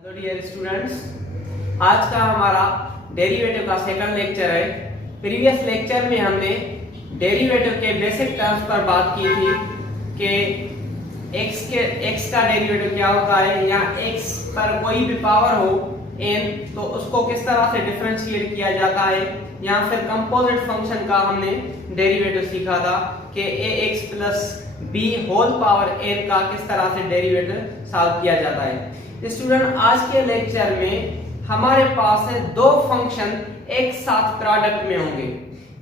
Hello dear students, आज का हमारा डेरिवेटिव का सेकंड लेक्चर है। प्रीवियस लेक्चर में हमने डेरिवेटिव के बेसिक टर्म्स पर बात की थी कि x का डेरिवेटिव क्या होता है या x पर कोई भी पावर हो n तो उसको किस तरह से डिफरेंशिएट किया जाता है, या फिर कंपोजिट फंक्शन का हमने डेरिवेटिव सीखा था कि ax plus b whole power n का किस तरह से डेरिवेटिव सॉल्व किया जाता है। स्टूडेंट, आज के लेक्चर में हमारे पास है दो फंक्शन एक साथ प्रोडक्ट में होंगे।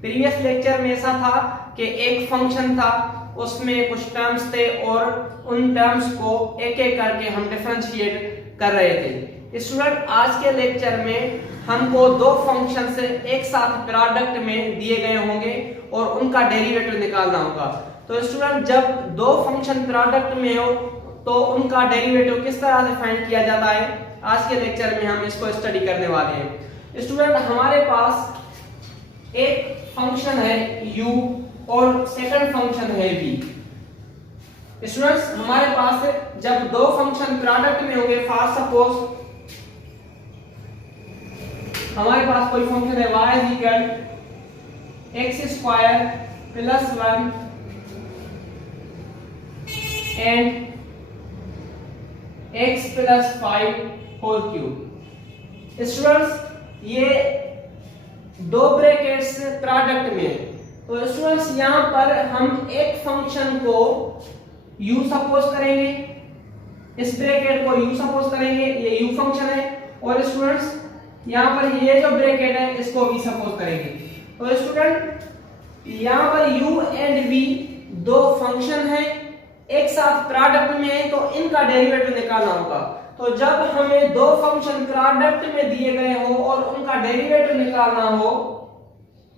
प्रीवियस लेक्चर में ऐसा था कि एक फंक्शन था, उसमें कुछ टर्म्स थे और उन टर्म्स को एक एक करके हम डिफरेंशिएट कर रहे थे। स्टूडेंट, आज के लेक्चर में हमको दो फंक्शन से एक साथ प्रोडक्ट में दिए गए होंगे और उनका डेरिवेटिव निकालना होगा। तो स्टूडेंट, जब दो फंक्शन प्रोडक्ट में हो तो उनका डेरिवेटिव किस तरह से फाइंड किया जाता है, आज के लेक्चर में हम इसको स्टडी करने वाले हैं। स्टूडेंट, हमारे पास एक फंक्शन है u और सेकंड फंक्शन है v। स्टूडेंट्स, हमारे पास जब दो फंक्शन प्रोडक्ट में होंगे, फॉर सपोज हमारे पास कोई फंक्शन है y equal x square plus 1 and x plus 5 whole cube. Students, ये दो ब्रैकेट्स प्रोडक्ट में है। तो स्टूडेंट्स, यहां पर हम एक फंक्शन को u सपोज करेंगे, इस ब्रैकेट को u सपोज करेंगे, ये u फंक्शन है, और स्टूडेंट्स यहां पर ये जो ब्रैकेट है इसको v सपोज करेंगे। तो स्टूडेंट, यहां पर u एंड v दो फंक्शन है, एक साथ प्रोडक्ट में है, तो इनका डेरिवेटिव निकालना होगा। तो जब हमें दो फंक्शन प्रोडक्ट में दिए गए हो और उनका डेरिवेटिव निकालना हो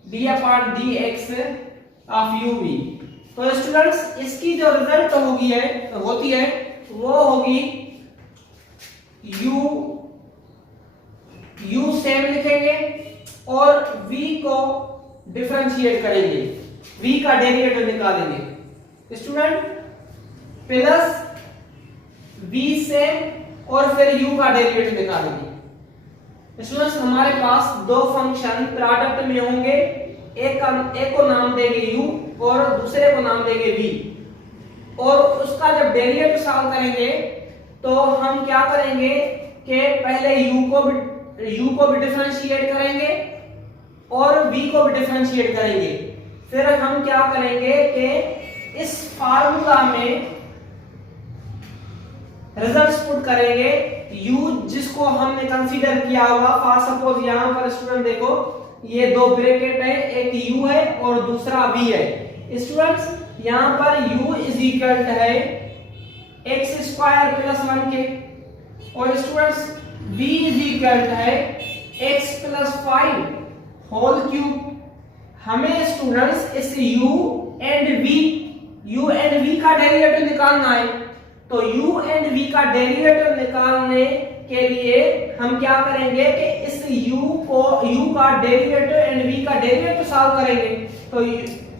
d/dx ऑफ uv, तो स्टूडेंट्स इसकी जो रिजल्ट होती है वो होगी u सेम लिखेंगे और v को डिफरेंशिएट करेंगे, v का डेरिवेटिव निकालेंगे। स्टूडेंट, प्लस v से और फिर u का डेरिवेटिव निकालेंगे। स्टूडेंट्स, हमारे पास दो फंक्शन प्रोडक्ट में होंगे, एक को नाम देंगे u और दूसरे को नाम देंगे v, और उसका जब डेरिवेटिव सॉल्व करेंगे तो हम क्या करेंगे कि पहले u को भी डिफरेंशिएट करेंगे और v को भी डिफरेंशिएट करेंगे। फिर हम क्या करेंगे कि इस फार्मूला में रिजल्ट्स पुट करेंगे u जिसको हमने कंसीडर किया होगा। फॉर सपोज यहां पर स्टूडेंट देखो, ये दो ब्रैकेट है, एक u है और दूसरा v है। स्टूडेंट्स, यहां पर u इज इक्वल है x स्क्वायर प्लस 1 के, और स्टूडेंट्स v इज इक्वल है x प्लस 5 होल क्यूब। हमें स्टूडेंट्स इस u एंड v का डेरिवेटिव निकालना है। तो u एंड v का डेरिवेटिव निकालने के लिए हम क्या करेंगे कि इस u का डेरिवेटिव एंड v का डेरिवेटिव सॉल्व करेंगे। तो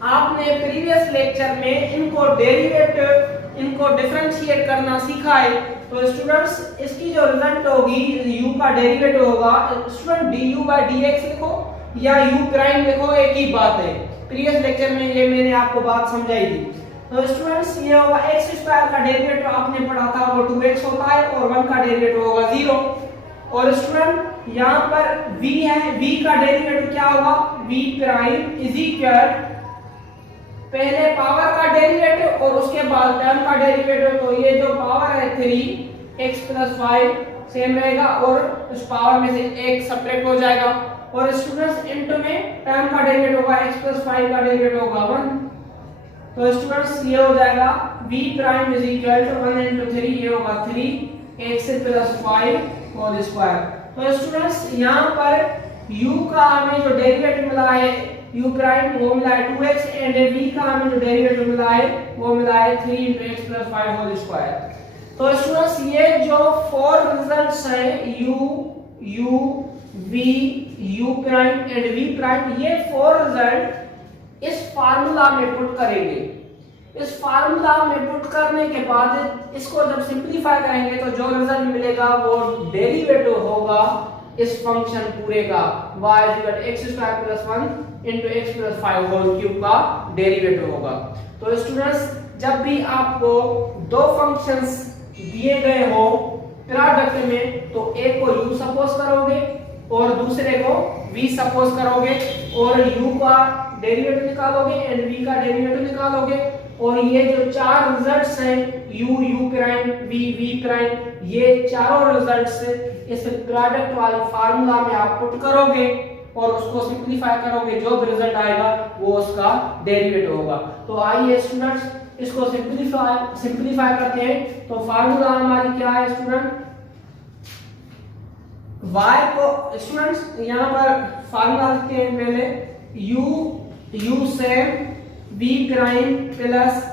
आपने प्रीवियस लेक्चर में इनको डिफरेंशिएट करना सीखा है। तो स्टूडेंट्स, इसकी जो रिजल्ट होगी, u का डेरिवेटिव होगा स्टूडेंट du/dx लिखो या u प्राइम लिखो, एक ही बात है। प्रीवियस लेक्चर में ये मैंने आपको बात समझाई थी। तो स्टूडेंट्स, ये होगा x स्क्वायर का डेरिवेटिव आपने पढ़ा था वो 2x होता है और 1 का डेरिवेटिव होगा 0। और स्टूडेंट यहाँ पर v है, v का डेरिवेटिव क्या होगा, v प्राइम इज इक्वल पहले पावर का डेरिवेटिव और उसके बाद टर्म का डेरिवेटिव। तो ये जो पावर है 3x प्लस 5 सेम रहेगा और उस पावर में से एक सब्ट्रैक्ट हो जाएगा। और स्टूडेंट्स, इनटू में टर्म का डेरिवेटिव होगा x प्लस 5 का डेरिवेटिव होगा 1। तो स्टूडेंट्स, ये हो जाएगा v prime is equal to 1 into 3, ये होगा 3x प्लस 5 होल स्क्वायर। तो स्टूडेंट्स, यहाँ पर u का हमें जो डेरिवेटिव मिला है u प्राइम वो मिला है 2x एंड v का हमें जो डेरिवेटिव मिला है वो मिला है 3 into x plus 5 whole square. तो स्टूडेंट्स, ये जो फोर रिजल्ट्स है u v u prime and v prime, ये फोर रिजल्ट इस फार्मूला में पुट करेंगे। इस फार्मूला में पुट करने के बाद इसको जब सिंप्लीफाई करेंगे तो जो रिजल्ट मिलेगा वो डेरिवेटिव होगा इस फंक्शन पूरे का y x² + 1 * x + 5 whole cube का डेरिवेटिव होगा। तो स्टूडेंट्स जब भी आपको दो फंक्शंस दिए गए हो प्रोडक्ट में तो एक को u सपोज करोगे और दूसरे को v सपोज करोगे और u का डेरिवेटिव निकालोगे एंड v का डेरिवेटिव निकालोगे और ये जो चार रिजल्ट्स हैं u प्राइम v प्राइम ये चारों रिजल्ट्स इस प्रोडक्ट वाले फार्मूला में आप पुट करोगे और उसको सिंपलीफाई करोगे, जो भी रिजल्ट आएगा वो उसका डेरिवेटिव होगा। तो आइए स्टूडेंट्स इसको सिंपलीफाई करते हैं। तो फार्मूला हमारी क्या है स्टूडेंट, y को स्टूडेंट्स यहाँ पर फार्मूला लिखते हैं पहले u same v prime plus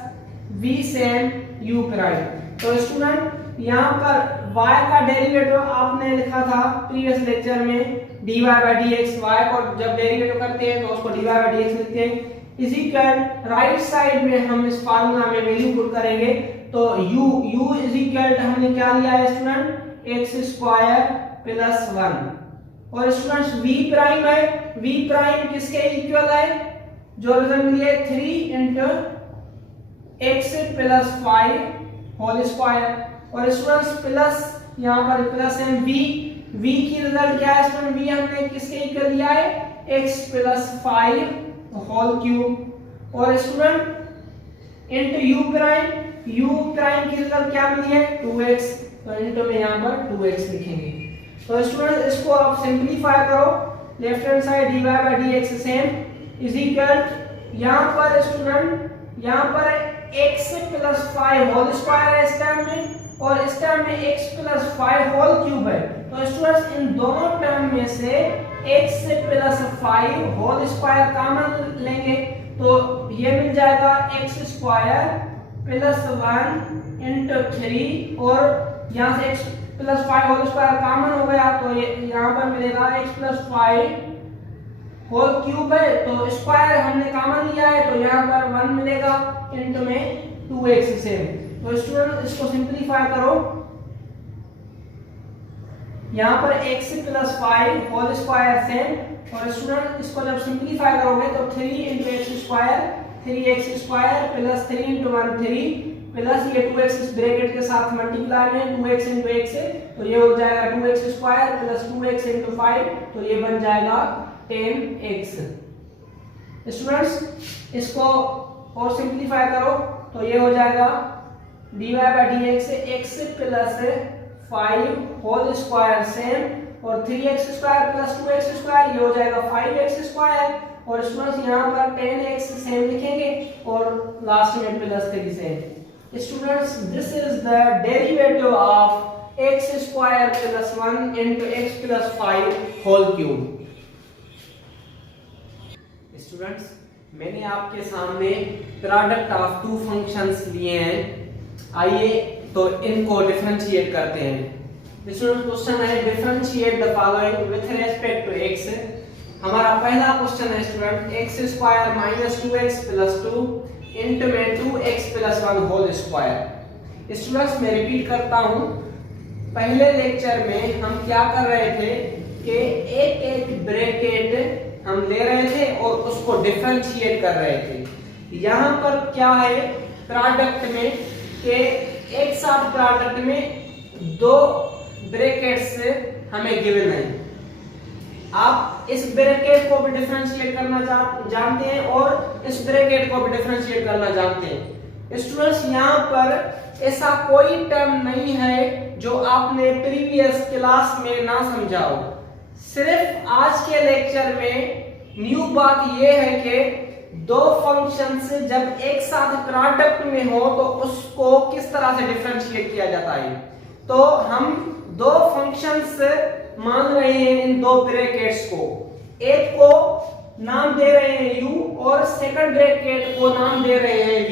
v same u prime. तो स्टूडेंट यहाँ पर y का डेरिवेटिव आपने लिखा था प्रीवियस लेक्चर में dy/dx, y को जब डेरिवेटिव करते हैं तो उसको dy/dx लिखते हैं। इसी इक्वल राइट साइड में हम इस फार्मूला में वैल्यू पुट करेंगे तो u इज इक्वल हमने क्या लिया है स्टूडेंट x² + 1 और स्टूडेंट्स v प्राइम है, v प्राइम किसके इक्वल है, जो रिजल्ट मिले 3 * x + 5 होल स्क्वायर और स्टूडेंट्स प्लस यहाँ पर प्लस है v की रिजल्ट क्या है स्टूडेंट, v हमने किसके इक्वल लिया है x + 5 होल क्यूब और स्टूडेंट इनटू u प्राइम की रिजल्ट क्या मिली है 2x, तो इनटू में यहाँ पर 2x लिखेंगे। तो स्टूडेंट इसको आप सिंपलीफाई करो, left hand side dy/dx same is equal यहाँ पर स्टूडेंट यहाँ पर x + 5 होल स्क्वायर है इस टर्म में और इस टर्म में x + 5 होल क्यूब है। तो स्टूडेंट्स इन दोनों टर्म में से x + 5 होल स्क्वायर कॉमन लेंगे तो ये मिल जाएगा x² + 1 * 3 और यहाँ से x + 5 होल स्क्वायर कॉमन हो गया तो ये यहाँ पर मिलेगा x + 5 होल क्यूब है तो स्क्वायर हमने कॉमन लिया है तो यहाँ पर 1 मिलेगा इनटू में 2x सेम। तो स्टूडेंट इसको सिंपलीफाई करो, यहाँ पर x + 5 होल स्क्वायर सेम और स्टूडेंट इसको जब सिंपलीफाई करोगे तो 3 * x² 3x² + 3 * 1 3 प्लस ये 2x इस ब्रैकेट के साथ मल्टीप्लाई में 2x * x तो ये हो जाएगा 2x² + 2x * 5 तो ये बन जाएगा 10x। स्टूडेंट्स इसको और सिंपलीफाई करो तो ये हो जाएगा dy/dx x + 5 whole square same और 3x² + 2x² ये हो जाएगा 5x² और स्टूडेंट्स यहाँ पर 10x सेम लिखेंगे और लास्ट में +3 same. Students this is the derivative of x² + 1 * x + 5 whole cube. Students मैंने आपके सामने प्रोडक्ट ऑफ टू फंक्शंस लिए हैं, आइए तो इनको डिफरेंशिएट करते हैं। स्टूडेंट क्वेश्चन है differentiate the following with respect to x। हमारा पहला क्वेश्चन है स्टूडेंट x² - 2x + 2 इनटू में 2x + 1 होल स्क्वायर। स्टूडेंट्स मैं रिपीट करता हूं, पहले लेक्चर में हम क्या कर रहे थे कि एक ब्रैकेट हम ले रहे थे और उसको डिफरेंशिएट कर रहे थे। यहाँ पर क्या है प्रोडक्ट में कि एक साथ प्रोडक्ट में दो ब्रैकेट्स हमें गिवन है, आप इस ब्रैकेट को भी डिफरेंशिएट करना जानते हैं और इस ब्रैकेट को भी डिफरेंशिएट करना जानते हैं। स्टूडेंट्स यहाँ पर ऐसा कोई टर्म नहीं है जो आपने प्रीवियस क्लास में ना समझा हो, सिर्फ आज के लेक्चर में न्यू बात यह है कि दो फंक्शंस जब एक साथ प्रोडक्ट में हो तो उसको किस तरह से डिफरेंशिएट किया जाता है। तो हम दो फंक्शंस मान रहे हैं इन दो ब्रैकेट्स को, एक को नाम दे रहे हैं u और सेकंड ब्रैकेट को नाम दे रहे हैं v।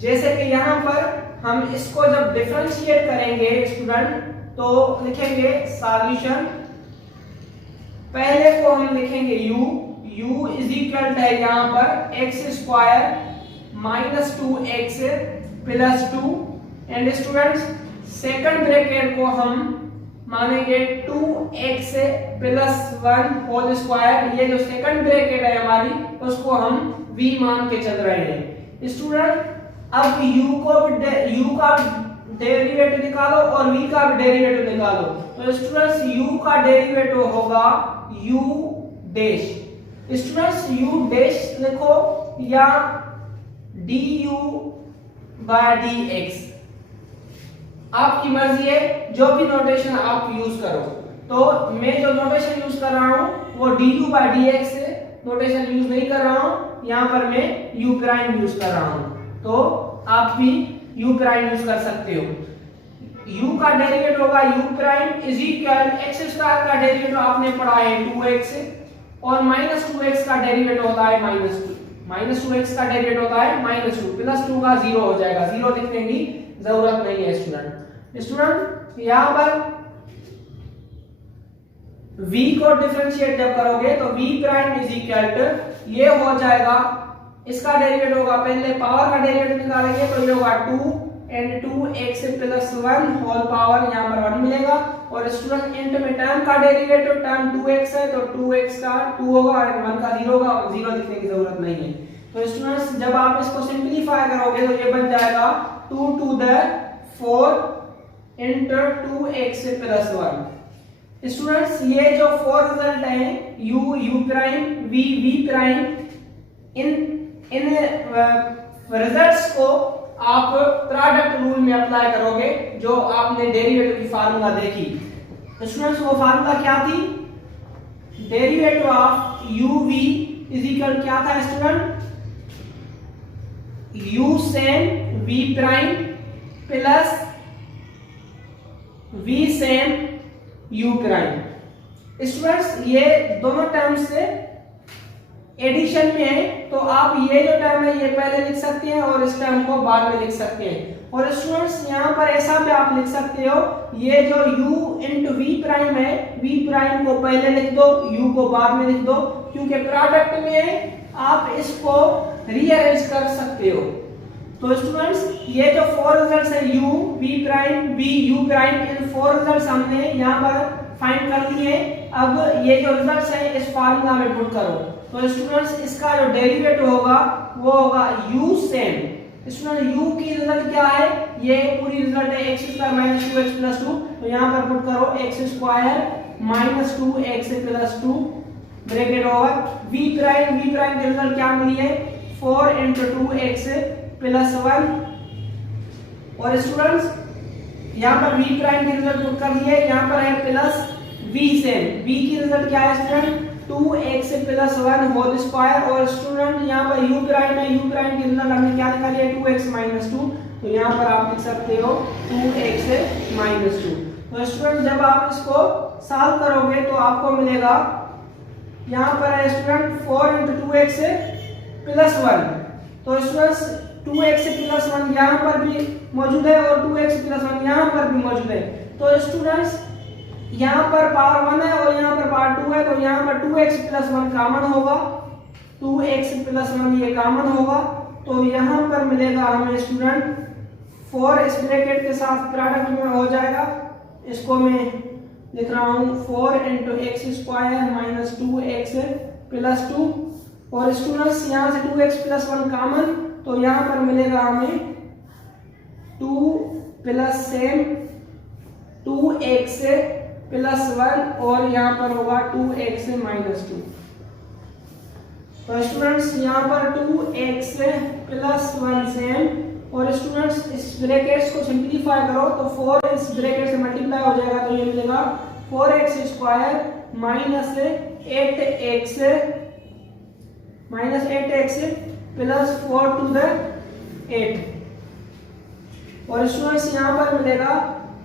जैसे कि यहाँ पर हम इसको जब डिफरेंशिएट करेंगे स्टूडेंट तो लिखेंगे सॉल्यूशन, पहले को हम लिखेंगे u इज इक्वल है यहाँ पर x² - -2x plus 2 and students second bracket को हम मानेंगे 2x प्लस 1 होल स्क्वायर। ये जो सेकंड ब्रैकेट है हमारी उसको हम v मान के चल रहे हैं। स्टूडेंट अब u का डेरिवेटिव निकालो और v का डेरिवेटिव निकालो। तो स्टूडेंट्स u का डेरिवेटिव होगा u dash. Students u dash लिखो या du बाय dx, आपकी मर्जी है, जो भी नोटेशन आप यूज करो। तो मैं जो नोटेशन यूज कर रहा हूं वो du by dx notation use नहीं कर रहा हूं, यहां पर मैं u प्राइम यूज कर रहा हूं। तो आप भी u प्राइम यूज कर सकते हो। u का डेरिवेटिव होगा u prime is equal x square का डेरिवेटिव आपने पढ़ा है 2x और -2x का डेरिवेटिव होता है -2x का डेरिवेटिव होता है -2 प्लस 2 का 0 हो जाएगा। 0 लिखने की जरूरत नहीं है स्टूडेंट। यहां पर v को डिफरेंशिएट जब करोगे तो v prime is equal to ये हो जाएगा, इसका डेरिवेटिव होगा, पहले पावर का डेरिवेटिव निकालेंगे तो ये होगा 2 and 2x plus 1 whole power यहां पर 1 मिलेगा। और स्टूडेंट इंट में टर्म का डेरिवेटिव टर्म 2x है तो 2x का 2 होगा और 1 का 0 होगा और 0 लिखने की जरूरत नहीं है। तो स्टूडेंट्स जब आप इसको सिंपलीफाई करोगे तो ये बन जाएगा 2 to the 4 into 2x plus 1। Students ये जो 4 रिजल्ट है u प्राइम v प्राइम, इन रिजल्ट्स को आप प्रोडक्ट रूल में अप्लाई करोगे जो आपने डेरिवेटिव की फार्मूला देखी। स्टूडेंट्स वो फार्मूला क्या थी? Derivative of uv is equal क्या था student? u same v prime plus v same u prime. Students ये दोनों टर्म्स से एडिशन में है तो आप ये जो टर्म है ये पहले लिख सकते हैं और इस टर्म को बाद में लिख सकते हैं। और स्टूडेंट्स यहाँ पर ऐसा भी आप लिख सकते हो, ये जो u इंटू v प्राइम है, v प्राइम को पहले लिख दो, u को बाद में लिख दो, क्योंकि प्रोडक्ट में आप इसको रीअरेंज कर सकते हो। तो स्टूडेंट्स ये जो 4 रिजल्ट्स है u v prime v u prime, in 4 results हमने यहाँ पर फाइंड कर लिए। अब ये जो रिजल्ट्स है इस फार्मूला में पुट करो। तो स्टूडेंट्स इसका जो डेरिवेटिव होगा वो होगा u सेम। स्टूडेंट u की रिजल्ट क्या है? ये पूरी रिजल्ट है x square minus 2x plus 2। तो यहाँ पर पुट करो x square minus 2x plus 2 bracket over v prime की रिजल्ट क्या मिली है? 4 इंटू 2x प्लस 1। और स्टूडेंट्स यहाँ पर v प्राइम की रिजल्ट पुट कर दी है, यहाँ पर है प्लस v सेम। v की रिजल्ट क्या है student? 2x plus 1 whole square. और स्टूडेंट यहाँ पर u प्राइम है, u प्राइम की रिजल्ट हमने क्या निकाली है? 2x minus 2। तो यहाँ पर आप लिख सकते हो 2x माइनस 2। तो स्टूडेंट जब आप इसको सॉल्व करोगे तो आपको मिलेगा, यहाँ पर है स्टूडेंट 4 इंटू 2x प्लस 1। तो स्टूडेंट्स 2x प्लस 1 यहाँ पर भी मौजूद है और 2x प्लस 1 यहाँ पर भी मौजूद है। तो स्टूडेंट्स यहाँ पर पावर 1 है और यहाँ पर पावर 2 है, तो यहाँ पर 2x प्लस 1 कॉमन होगा, 2x प्लस 1 ये कॉमन होगा। तो यहाँ पर मिलेगा हमें स्टूडेंट 4 इस ब्रैकेट के साथ प्रोडक्ट में हो जाएगा। इसको मैं लिख रहा हूँ 4 into x square minus 2x plus 2। और स्टूडेंट्स यहाँ से 2x प्लस 1 कॉमन, तो यहाँ पर मिलेगा हमें 2 प्लस सेम 2x प्लस 1 और यहाँ पर होगा 2x माइनस 2। तो स्टूडेंट्स यहाँ पर 2x प्लस 1 सेम। और स्टूडेंट्स इस ब्रैकेट्स को सिंपलीफाई करो तो 4 इस ब्रैकेट से मल्टीप्लाई हो जाएगा, तो ये मिलेगा 4x square minus 8x plus 4 to the 8। और स्टूडेंट्स यहाँ पर मिलेगा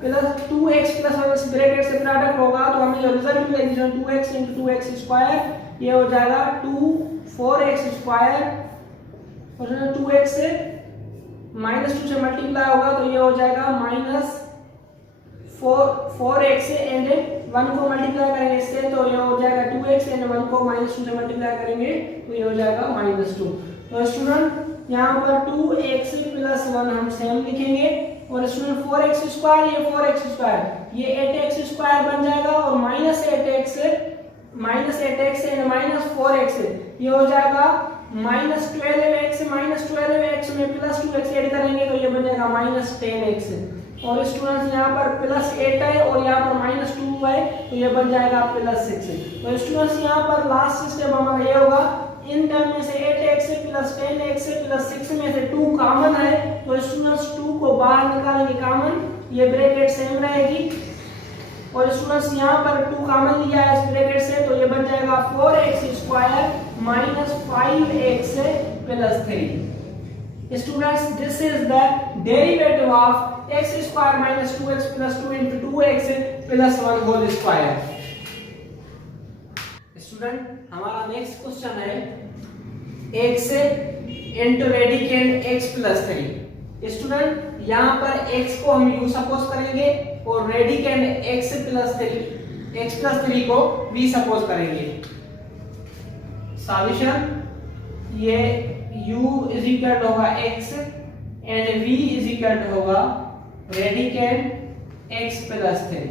प्लस 2x प्लस 1 इस ब्रैकेट से प्रोडक्ट होगा, तो हमें जो रिजल्ट मिलेगी 2x इंटू 2x स्क्वायर, ये हो जाएगा 4x स्क्वायर और 2x से माइनस 2 से मल्टीप्लाई होगा तो ये हो जाएगा माइनस 4x एंड 1 को मल्टीप्लाई करेंगे इससे तो ये हो जाएगा 2x एंड 1 को माइनस 2 से मल्टीप्लाई करेंगे तो ये हो जाएगा माइनस 2। तो स्टूडेंट यहाँ पर 2x प्लस 1 हम सेम लिखेंगे और स्टूडेंट 4x स्क्वायर, ये 4x स्क्वायर, ये 8x स्क्वायर बन जाएगा और minus 8x and minus 4x ये हो जाएगा माइनस 12x में प्लस 2x ऐड करेंगे तो ये बन जाएगा माइनस 10x और स्टूडेंट्स यहाँ पर प्लस 8 है और यहाँ पर माइनस 2 है तो ये बन जाएगा प्लस 6। तो स्टूडेंट्स यहाँ पर लास्ट स्टेप हमारा ये होगा, इन टर्म में से 8x प्लस 10x प्लस 6 में से 2 कॉमन है तो स्टूडेंट्स 2 को बाहर निकालेंगे कॉमन, ये ब्रैकेट सेम रहेगी और स्टूडेंट्स यहाँ पर 2 कॉमन लिया है इस ब्रैकेट से तो ये बन जाएगा 4x square minus 5x plus 3। Students this is the derivative of x square minus 2x plus 2 into 2x plus 1 whole square. Student हमारा नेक्स्ट क्वेश्चन है x into radicand x plus 3। Student यहाँ पर x को हम u suppose करेंगे और radicand x plus 3 को v suppose करेंगे। सॉल्यूशन, ये u इज इक्वल होगा x and v is equal होगा radicand x plus 3।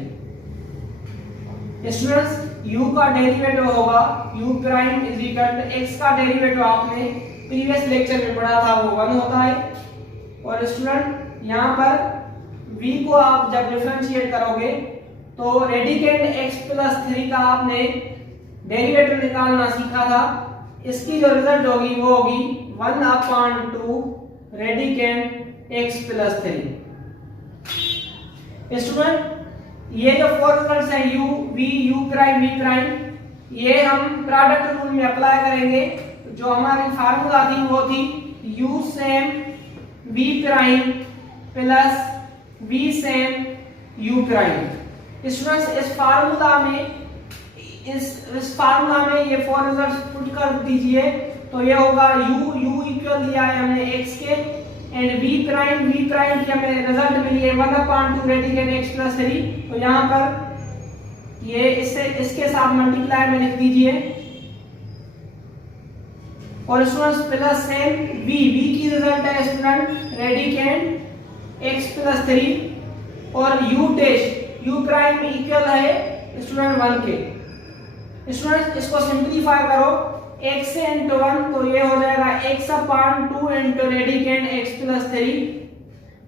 Students u का डेरिवेटिव होगा u prime is equal to x का डेरिवेटिव आपने प्रीवियस लेक्चर में पढ़ा था वो 1 होता है और स्टूडेंट यहाँ पर v को आप जब डिफरेंशिएट करोगे तो रेडिकेंड x प्लस 3 का आपने डेरिवेटिव निकालना सीखा था, इसकी जो रिजल्ट होगी वो होगी 1/2 रेडिकेंड x प्लस 3। स्टूडेंट ये जो फोर रिजल्ट्स हैं u v u prime v prime, ये हम प्रोडक्ट रूल में अप्लाई करेंगे। जो हमारी फार्मूला थी वो थी u same v prime plus v same u prime. Students इस फार्मूला में ये फोर रिजल्ट्स पुट कर दीजिए तो ये होगा u इक्वल लिया है हमने x के एंड v प्राइम की हमें रिजल्ट मिली है 1/2 रेडिकेंड x प्लस 3 तो यहाँ पर ये इसके साथ मल्टीप्लाई में लिख दीजिए और स्टूडेंट्स प्लस सेम v की रिजल्ट है स्टूडेंट रेडिकेंड x प्लस 3 और u प्राइम इक्वल है स्टूडेंट 1 के। स्टूडेंट्स इसको सिंपलीफाई करो x into 1 तो ये हो जाएगा x/2 into radicand x plus 3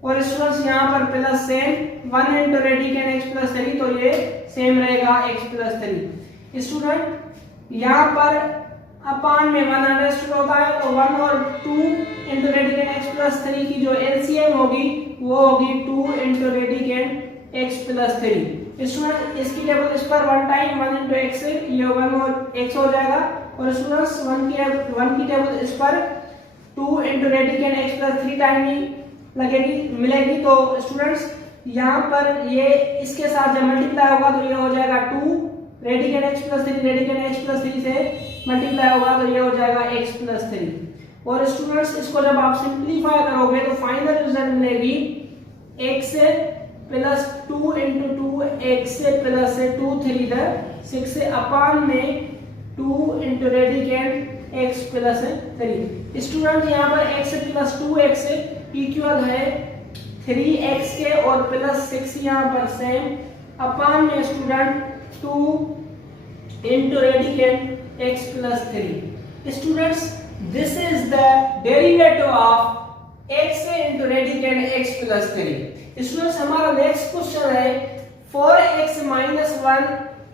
और स्टूडेंट्स यहाँ पर plus same 1 into radicand x plus 3 तो ये सेम रहेगा x प्लस 3। स्टूडेंट यहाँ पर अपान में 1 अंडरस्टूड होता है तो 1 और 2 into रेडिकेंड x प्लस 3 की जो एलसीएम होगी वो होगी 2 into radicand x plus 3। Student इसकी टेबल इस पर 1 टाइम 1 into x ये 1 और x हो जाएगा और स्टूडेंट्स 1 की टेबल इस पर 2 into radicand x plus 3 time ही मिलेगी तो स्टूडेंट्स यहाँ पर ये इसके साथ जब मल्टीप्लाई होगा तो ये हो जाएगा 2 radicand x plus 3 radicand x plus 3 से मल्टीप्लाई होगा तो ये हो जाएगा x प्लस 3 और स्टूडेंट्स इसको जब आप सिंप्लीफाई करोगे तो फाइनल रिजल्ट मिलेगी x plus 2 into 2 x plus 2 3 6 अपान में 2 into radicand x plus 3। Student यहाँ पर x प्लस 2x इक्वल है 3x के और प्लस 6 यहाँ पर सेम अपान में student 2 into radicand x plus 3। Students this is the derivative of x into radicand x plus 3। Students हमारा नेक्स्ट क्वेश्चन है 4x minus 1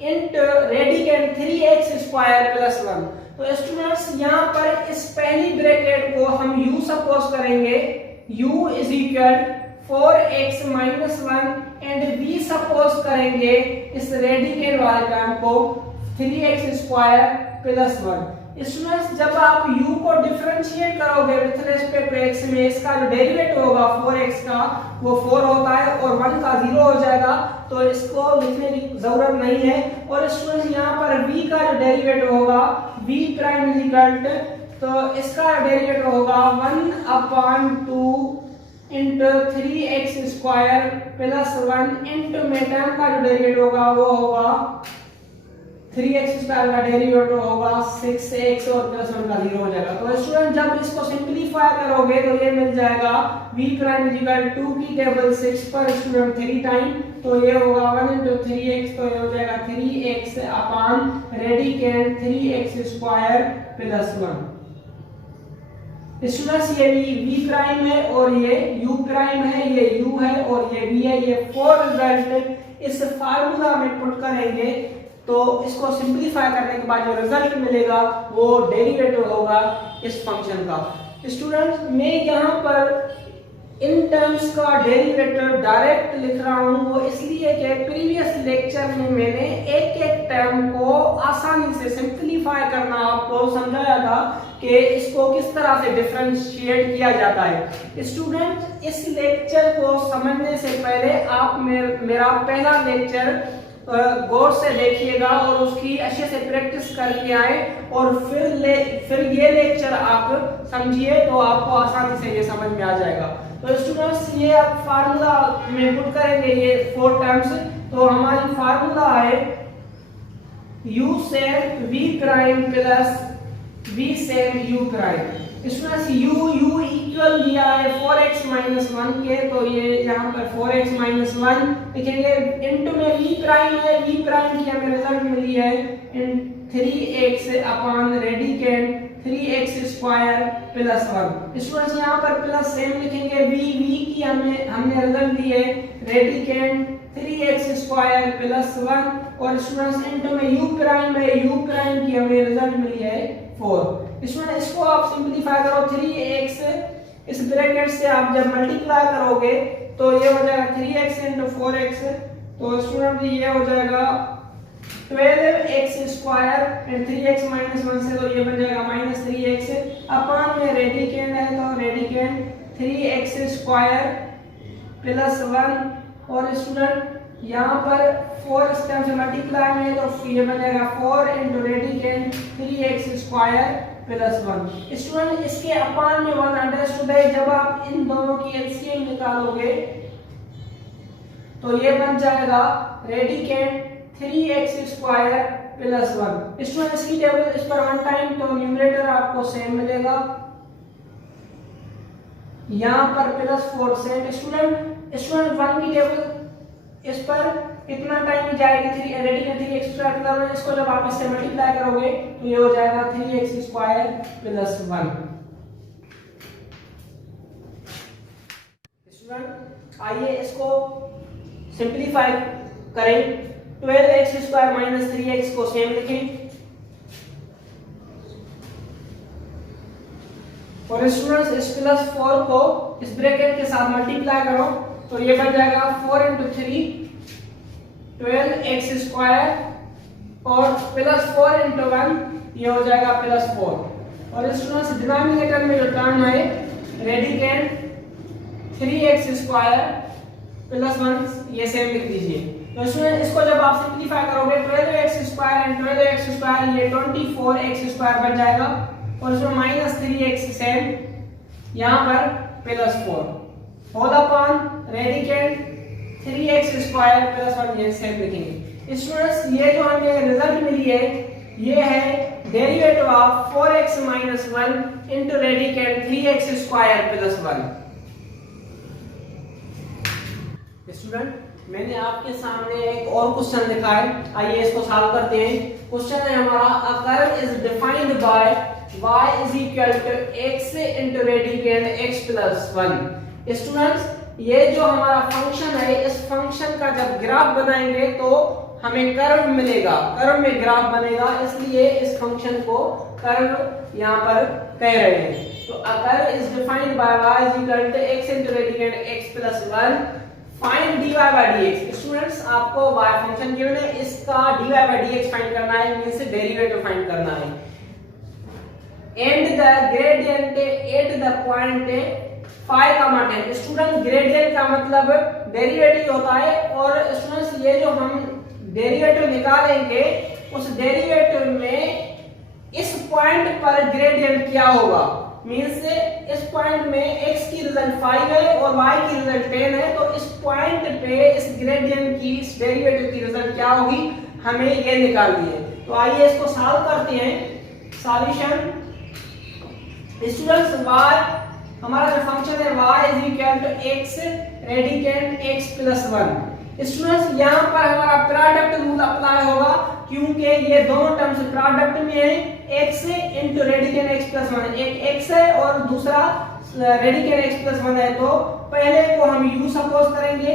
into radicand 3x square plus 1। तो students यहाँ पर इस पहली ब्रैकेट को हम u सपोज करेंगे u is equal 4x minus 1 and v suppose करेंगे इस रेडिकेंड वाले टर्म को 3x स्क्वायर प्लस 1। स्टूडेंट्स जब आप u को डिफरेंशिएट करोगे विद रिस्पेक्ट टू x में इसका जो डेरिवेटिव होगा 4x का वो 4 होता है और 1 का 0 हो जाएगा तो इसको लिखने की जरूरत नहीं है। और स्टूडेंट्स यहाँ पर v का जो डेरिवेटिव होगा v प्राइम इज इक्वल तो इसका डेरिवेटिव होगा 1/2 into 3x square plus 1 into में टर्म का जो डेरिवेटिव होगा वो होगा 3x² का डेरिवेटिव होगा 6x और प्लस 1 का 0 हो जाएगा। तो स्टूडेंट जब इसको सिंपलीफाई करोगे तो ये मिल जाएगा v प्राइम इक्वल 2 की टेबल 6 पर स्टूडेंट 3 टाइम, तो ये होगा 1 into 3x, तो ये हो जाएगा 3x upon radicand 3x² plus 1। Students ये v प्राइम है और ये u प्राइम है, ये u है और ये v है। ये 4 रिजल्ट इस फार्मूला में पुट करेंगे तो इसको सिंपलीफाई करने के बाद जो रिजल्ट मिलेगा वो डेरिवेटिव होगा इस फंक्शन का। स्टूडेंट्स मैं यहाँ पर इन टर्म्स का डेरिवेटिव डायरेक्ट लिख रहा हूँ, वो इसलिए कि प्रीवियस लेक्चर में मैंने एक एक टर्म को आसानी से सिंपलीफाई करना आपको समझाया था कि इसको किस तरह से डिफरेंशिएट किया जाता है। स्टूडेंट इस लेक्चर को समझने से पहले आप मेरा पहला लेक्चर गौर से देखिएगा और उसकी अच्छे से प्रैक्टिस करके आए और फिर ये लेक्चर आप समझिए तो आपको आसानी से ये समझ में आ जाएगा। तो स्टूडेंट्स ये आप फार्मूला में पुट करेंगे ये 4 टर्म्स, तो हमारी फार्मूला है u same v prime plus v same u prime. Students u equal दिया है 4x माइनस 1 के, तो ये यहाँ पर 4x माइनस 1 लिखेंगे, इनटू में v प्राइम है, v प्राइम की हमें रिजल्ट मिली है इन 3x upon radicand 3x² plus 1। Students यहाँ पर प्लस सेम लिखेंगे, v की हमने रिजल्ट दी है रेडिकेंड 3x² प्लस 1 और स्टूडेंट्स इनटू में u प्राइम है, u प्राइम की हमें रिजल्ट मिली है 4। स्टूडेंट इसको आप सिंपलीफाई करो 3x इस ब्रैकेट से आप जब मल्टीप्लाई करोगे तो ये हो जाएगा 3x into 4x, तो स्टूडेंट ये हो जाएगा 12x² एंड 3x माइनस 1 से तो ये बन जाएगा माइनस 3x अपॉन में रेडिकेंड है तो रेडिकेंड 3x² प्लस 1 और स्टूडेंट यहाँ पर 4 इस टर्म से मल्टीप्लाई में तो ये बन जाएगा 4 into radicand 3x² plus 1। Student इसके अपॉन में 1 अंडरस्टूड है, जब आप इन दोनों की एलसीएम निकालोगे तो ये बन जाएगा रेडिकेंड 3x² प्लस 1। स्टूडेंट इसकी टेबल इस पर 1 टाइम तो न्यूमरेटर आपको सेम मिलेगा, यहाँ पर प्लस 4 सेम। स्टूडेंट 1 की टेबल इस पर कितना टाइम जाएगी 3 रेडिकेंड 3x², इसको जब आप इससे मल्टीप्लाई करोगे तो ये हो जाएगा 3x² प्लस 1। स्टूडेंट आइए इसको सिंपलीफाई करें, 12x² माइनस 3x को सेम लिखें और स्टूडेंट्स इस प्लस 4 को इस ब्रैकेट के साथ मल्टीप्लाई करो तो ये बन जाएगा 4 into 3 12x² और प्लस 4 into 1 ये हो जाएगा प्लस 4 और स्टूडेंट्स डिनोमिनेटर में जो टर्म है रेडिकेंड 3x² प्लस 1 ये सेम लिख दीजिए। तो स्टूडेंट इसको जब आप सिंपलीफाई करोगे 12x² एंड 12x² ये 24x² बन जाएगा और इसमें माइनस 3x सेम यहाँ पर plus 4 whole upon radicand 3x² plus 1 ये सेम लिखेंगे। स्टूडेंट्स ये जो हमें रिजल्ट मिली है ये है derivative of 4x minus 1 into radicand 3x² plus 1। Student मैंने आपके सामने एक और क्वेश्चन लिखा है, आइए इसको सॉल्व करते हैं। क्वेश्चन है हमारा a curve is defined by y is equal to x into radicand x plus 1। Students ये जो हमारा फंक्शन है इस फंक्शन का जब ग्राफ बनाएंगे तो हमें कर्व मिलेगा, कर्व में ग्राफ बनेगा, इसलिए इस फंक्शन को कर्व यहाँ पर कह रहे हैं। तो a curve is defined by y is equal to x into radicand x plus 1 find dy by dx। Students आपको y फंक्शन गिवन है, इसका dy by dx फाइंड करना है, मींस डेरिवेटिव फाइंड करना है। And the gradient eight the point 5, 10। Student gradient का मतलब derivative होता है और स्टूडेंट्स ये जो हम डेरिवेटिव निकालेंगे उस डेरिवेटिव में इस पॉइंट पर ग्रेडियंट क्या होगा, मींस इस पॉइंट में x की रिजल्ट 5 है और y की रिजल्ट 10 है, तो इस पॉइंट पे इस ग्रेडियंट की इस डेरिवेटिव की रिजल्ट क्या होगी हमें ये निकालनी है। तो आइए इसको सॉल्व करते हैं। सॉल्यूशन स्टूडेंट्स y हमारा जो फंक्शन है y is equal to x radicand x plus 1। Students यहाँ पर हमारा प्रोडक्ट रूल अप्लाई होगा क्योंकि ये दोनों टर्म्स प्रोडक्ट में है, x into radicand x plus 1, एक x है और दूसरा रेडिकेंड x प्लस 1 है। तो पहले को हम u सपोज करेंगे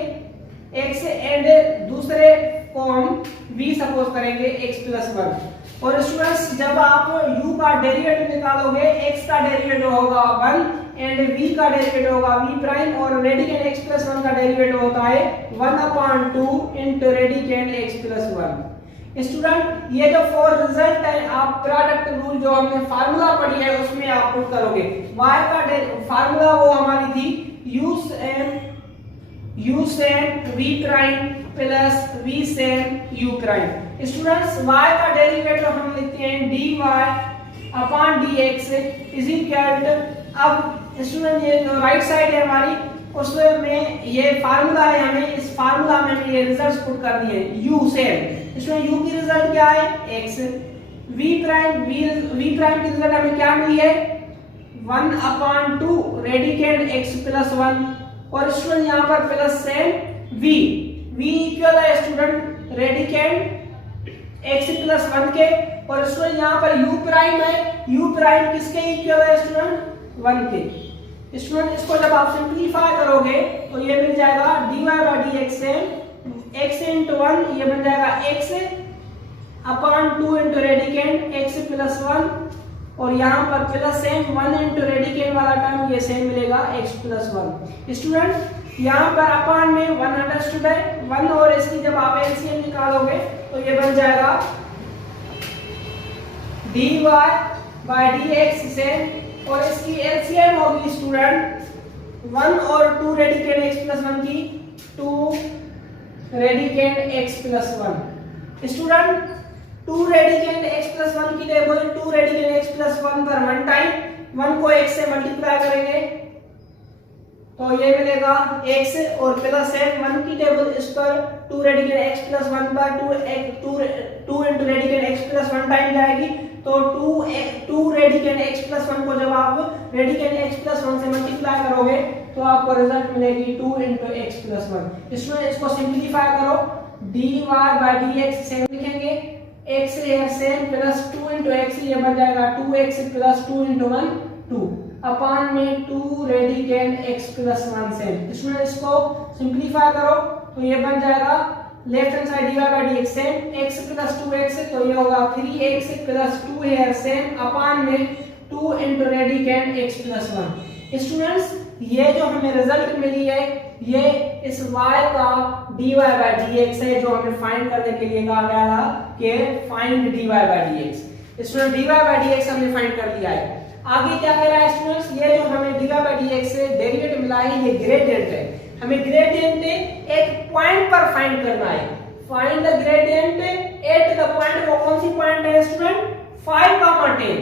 x एंड दूसरे को हम v सपोज करेंगे x प्लस 1। और स्टूडेंट्स जब आप u का डेरिवेटिव निकालोगे x का डेरिवेटिव होगा 1 एंड v का डेरिवेटिव होगा v प्राइम और रेडिकेंड x प्लस 1 का डेरिवेटिव होता है 1/2 into radicand x plus 1। Student ये जो फोर रिजल्ट है आप प्रोडक्ट रूल जो हमने फार्मूला पढ़ी है उसमें आप पुट करोगे। y का फार्मूला वो हमारी थी u same v prime plus v same u prime. Students y का डेरिवेटिव हम लिखते हैं dy upon dx is equal to, अब स्टूडेंट ये जो राइट साइड है हमारी उसमें ये फार्मूला है, हमें इस फार्मूला में ये रिजल्ट्स पुट करनी है u सेम। इसमें u की रिजल्ट क्या है x, v प्राइम की रिजल्ट हमें क्या मिली है 1/2 रेडिकेंड x प्लस 1 और स्टूडेंट यहाँ पर प्लस सेम v इक्वल है स्टूडेंट रेडिकेंड x प्लस 1 के और स्टूडेंट यहाँ पर u प्राइम है, u प्राइम किसके इक्वल है स्टूडेंट 1 के। स्टूडेंट इसको जब आप सिंपलीफाई करोगे तो ये मिल जाएगा dy बाई dx से x इंटू 1 ये बन जाएगा x upon 2 into radicand x plus 1 और यहाँ पर प्लस सेम 1 इंटू रेडिकेंड वाला टर्म ये सेम मिलेगा x प्लस 1। स्टूडेंट यहाँ पर अपॉन में 1 अंडरस्टूड है 1 और इसकी जब आप एलसीएम निकालोगे तो ये बन जाएगा dy बाई dx से और इसकी एलसीएम होगी स्टूडेंट 1 और 2 रेडिकेंड x प्लस 1 की 2 radicand x plus 1। Student 2 radicand x plus 1 की टेबल 2 रेडिकेंड x प्लस 1 पर 1 टाइम 1 को x से मल्टीप्लाई करेंगे तो ये मिलेगा x और प्लस है 1 की टेबल इस पर 2 रेडिकेंड x प्लस 1 पर 2 into radicand x plus 1 time जाएगी तो 2 रेडिकेंड x प्लस 1 को जब आप रेडिकेंड x प्लस 1 से मल्टीप्लाई करोगे तो आपको रिजल्ट मिलेगी 2 इंटू x प्लस 1। इसमें इसको सिंप्लीफाई करो dy बाई dx से लिखेंगे x है सेम प्लस 2 इंटू x ये बन जाएगा 2x प्लस 2 इंटू 1 2 अपॉन में 2 रेडिकेंड x प्लस 1 सेम। इसमें इसको सिंप्लीफाई करो तो ये बन जाएगा left hand side dy by dx same x plus 2x तो ये होगा 3x प्लस 2 है सेम अपॉन में 2 into radicand x plus 1। Students ये जो हमें रिजल्ट मिली है ये इस y का dy बाई dx है जो हमें फाइंड करने के लिए कहा गया था कि find dy by dx। Student dy by dx हमने फाइंड कर लिया है। आगे क्या कह रहा है स्टूडेंट्स ये जो हमें dy बाई dx से डेरिवेटिव मिला है ये ग्रेडियंट है, हमें ग्रेडियंट एक पॉइंट पर फाइंड करना है। Find the gradient eight the point, वो कौन सी पॉइंट है स्टूडेंट 5,10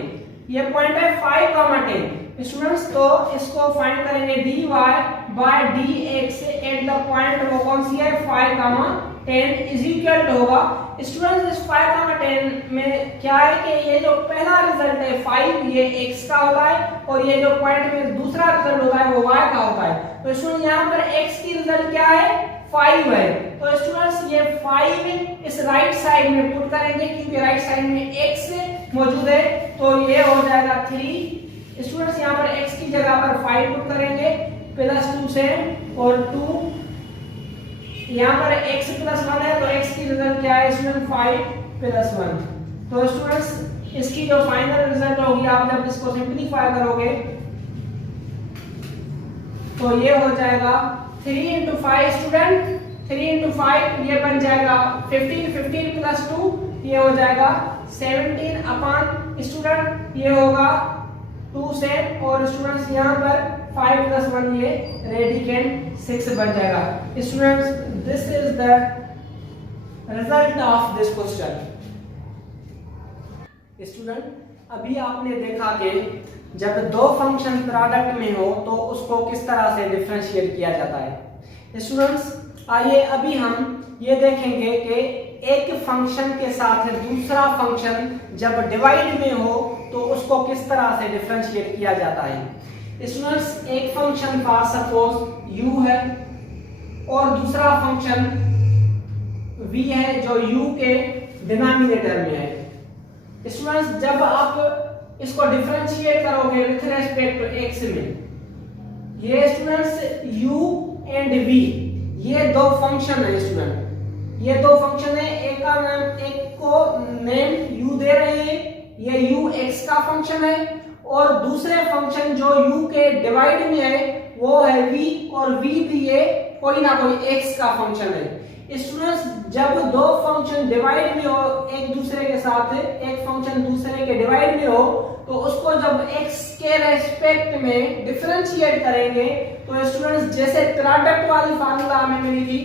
ये पॉइंट है 5,10 स्टूडेंट्स। तो इसको फाइंड करेंगे dy by dx at the point वो कौन सी है 5,10 इज इक्वल टू होगा स्टूडेंट्स इस 5,10 में क्या है कि ये जो पहला रिजल्ट है 5 ये x का होता है और ये जो पॉइंट में दूसरा रिजल्ट होता है वो y का होता है। तो स्टूडेंट यहाँ पर x की रिजल्ट क्या है 5 है तो स्टूडेंट्स ये 5 इस राइट साइड में पुट करेंगे क्योंकि राइट साइड में x मौजूद है तो ये हो जाएगा 3। स्टूडेंट्स यहाँ पर x की जगह पर 5 पुट करेंगे प्लस 2 से और 2 यहाँ पर x प्लस 1 है तो x की रिजल्ट क्या है स्टूडेंट 5 प्लस 1। तो स्टूडेंट्स इसकी जो फाइनल रिजल्ट होगी आप जब इसको सिंप्लीफाई करोगे तो ये हो जाएगा 3 इंटू 5 स्टूडेंट 3 इंटू 5 ये बन जाएगा 15 प्लस 2 ये हो जाएगा 17 अपॉन स्टूडेंट ये होगा 2 से और स्टूडेंट्स यहाँ पर 5 प्लस 1 ये रेडिकेंड 6 बन जाएगा। Students this is the result of this question. Student अभी आपने देखा कि जब दो फंक्शन प्रोडक्ट में हो तो उसको किस तरह से डिफरेंशिएट किया जाता है। स्टूडेंट्स आइए अभी हम ये देखेंगे कि एक फंक्शन के साथ दूसरा फंक्शन जब डिवाइड में हो तो उसको किस तरह से डिफरेंशिएट किया जाता है। स्टूडेंट्स, एक फंक्शन का सपोज u है और दूसरा फंक्शन v है जो u के डिनोमिनेटर में है। स्टूडेंट्स, जब आप इसको डिफरेंशिएट करोगे विथ रेस्पेक्ट टू x में, ये स्टूडेंट्स u एंड v ये दो फंक्शन है स्टूडेंट, ये दो फंक्शन है, एक का नाम, एक को नेम u दे रहे हैं, ये u x का फंक्शन है और दूसरे फंक्शन जो u के डिवाइड में है वो है v और v भी ये कोई ना कोई x का फंक्शन है। स्टूडेंट्स, जब दो फंक्शन डिवाइड में हो एक दूसरे के साथ, एक फंक्शन दूसरे के डिवाइड में हो तो उसको जब x के रेस्पेक्ट में डिफरेंशिएट करेंगे तो स्टूडेंट्स जैसे प्रोडक्ट वाली फार्मूला हमें मिली थी,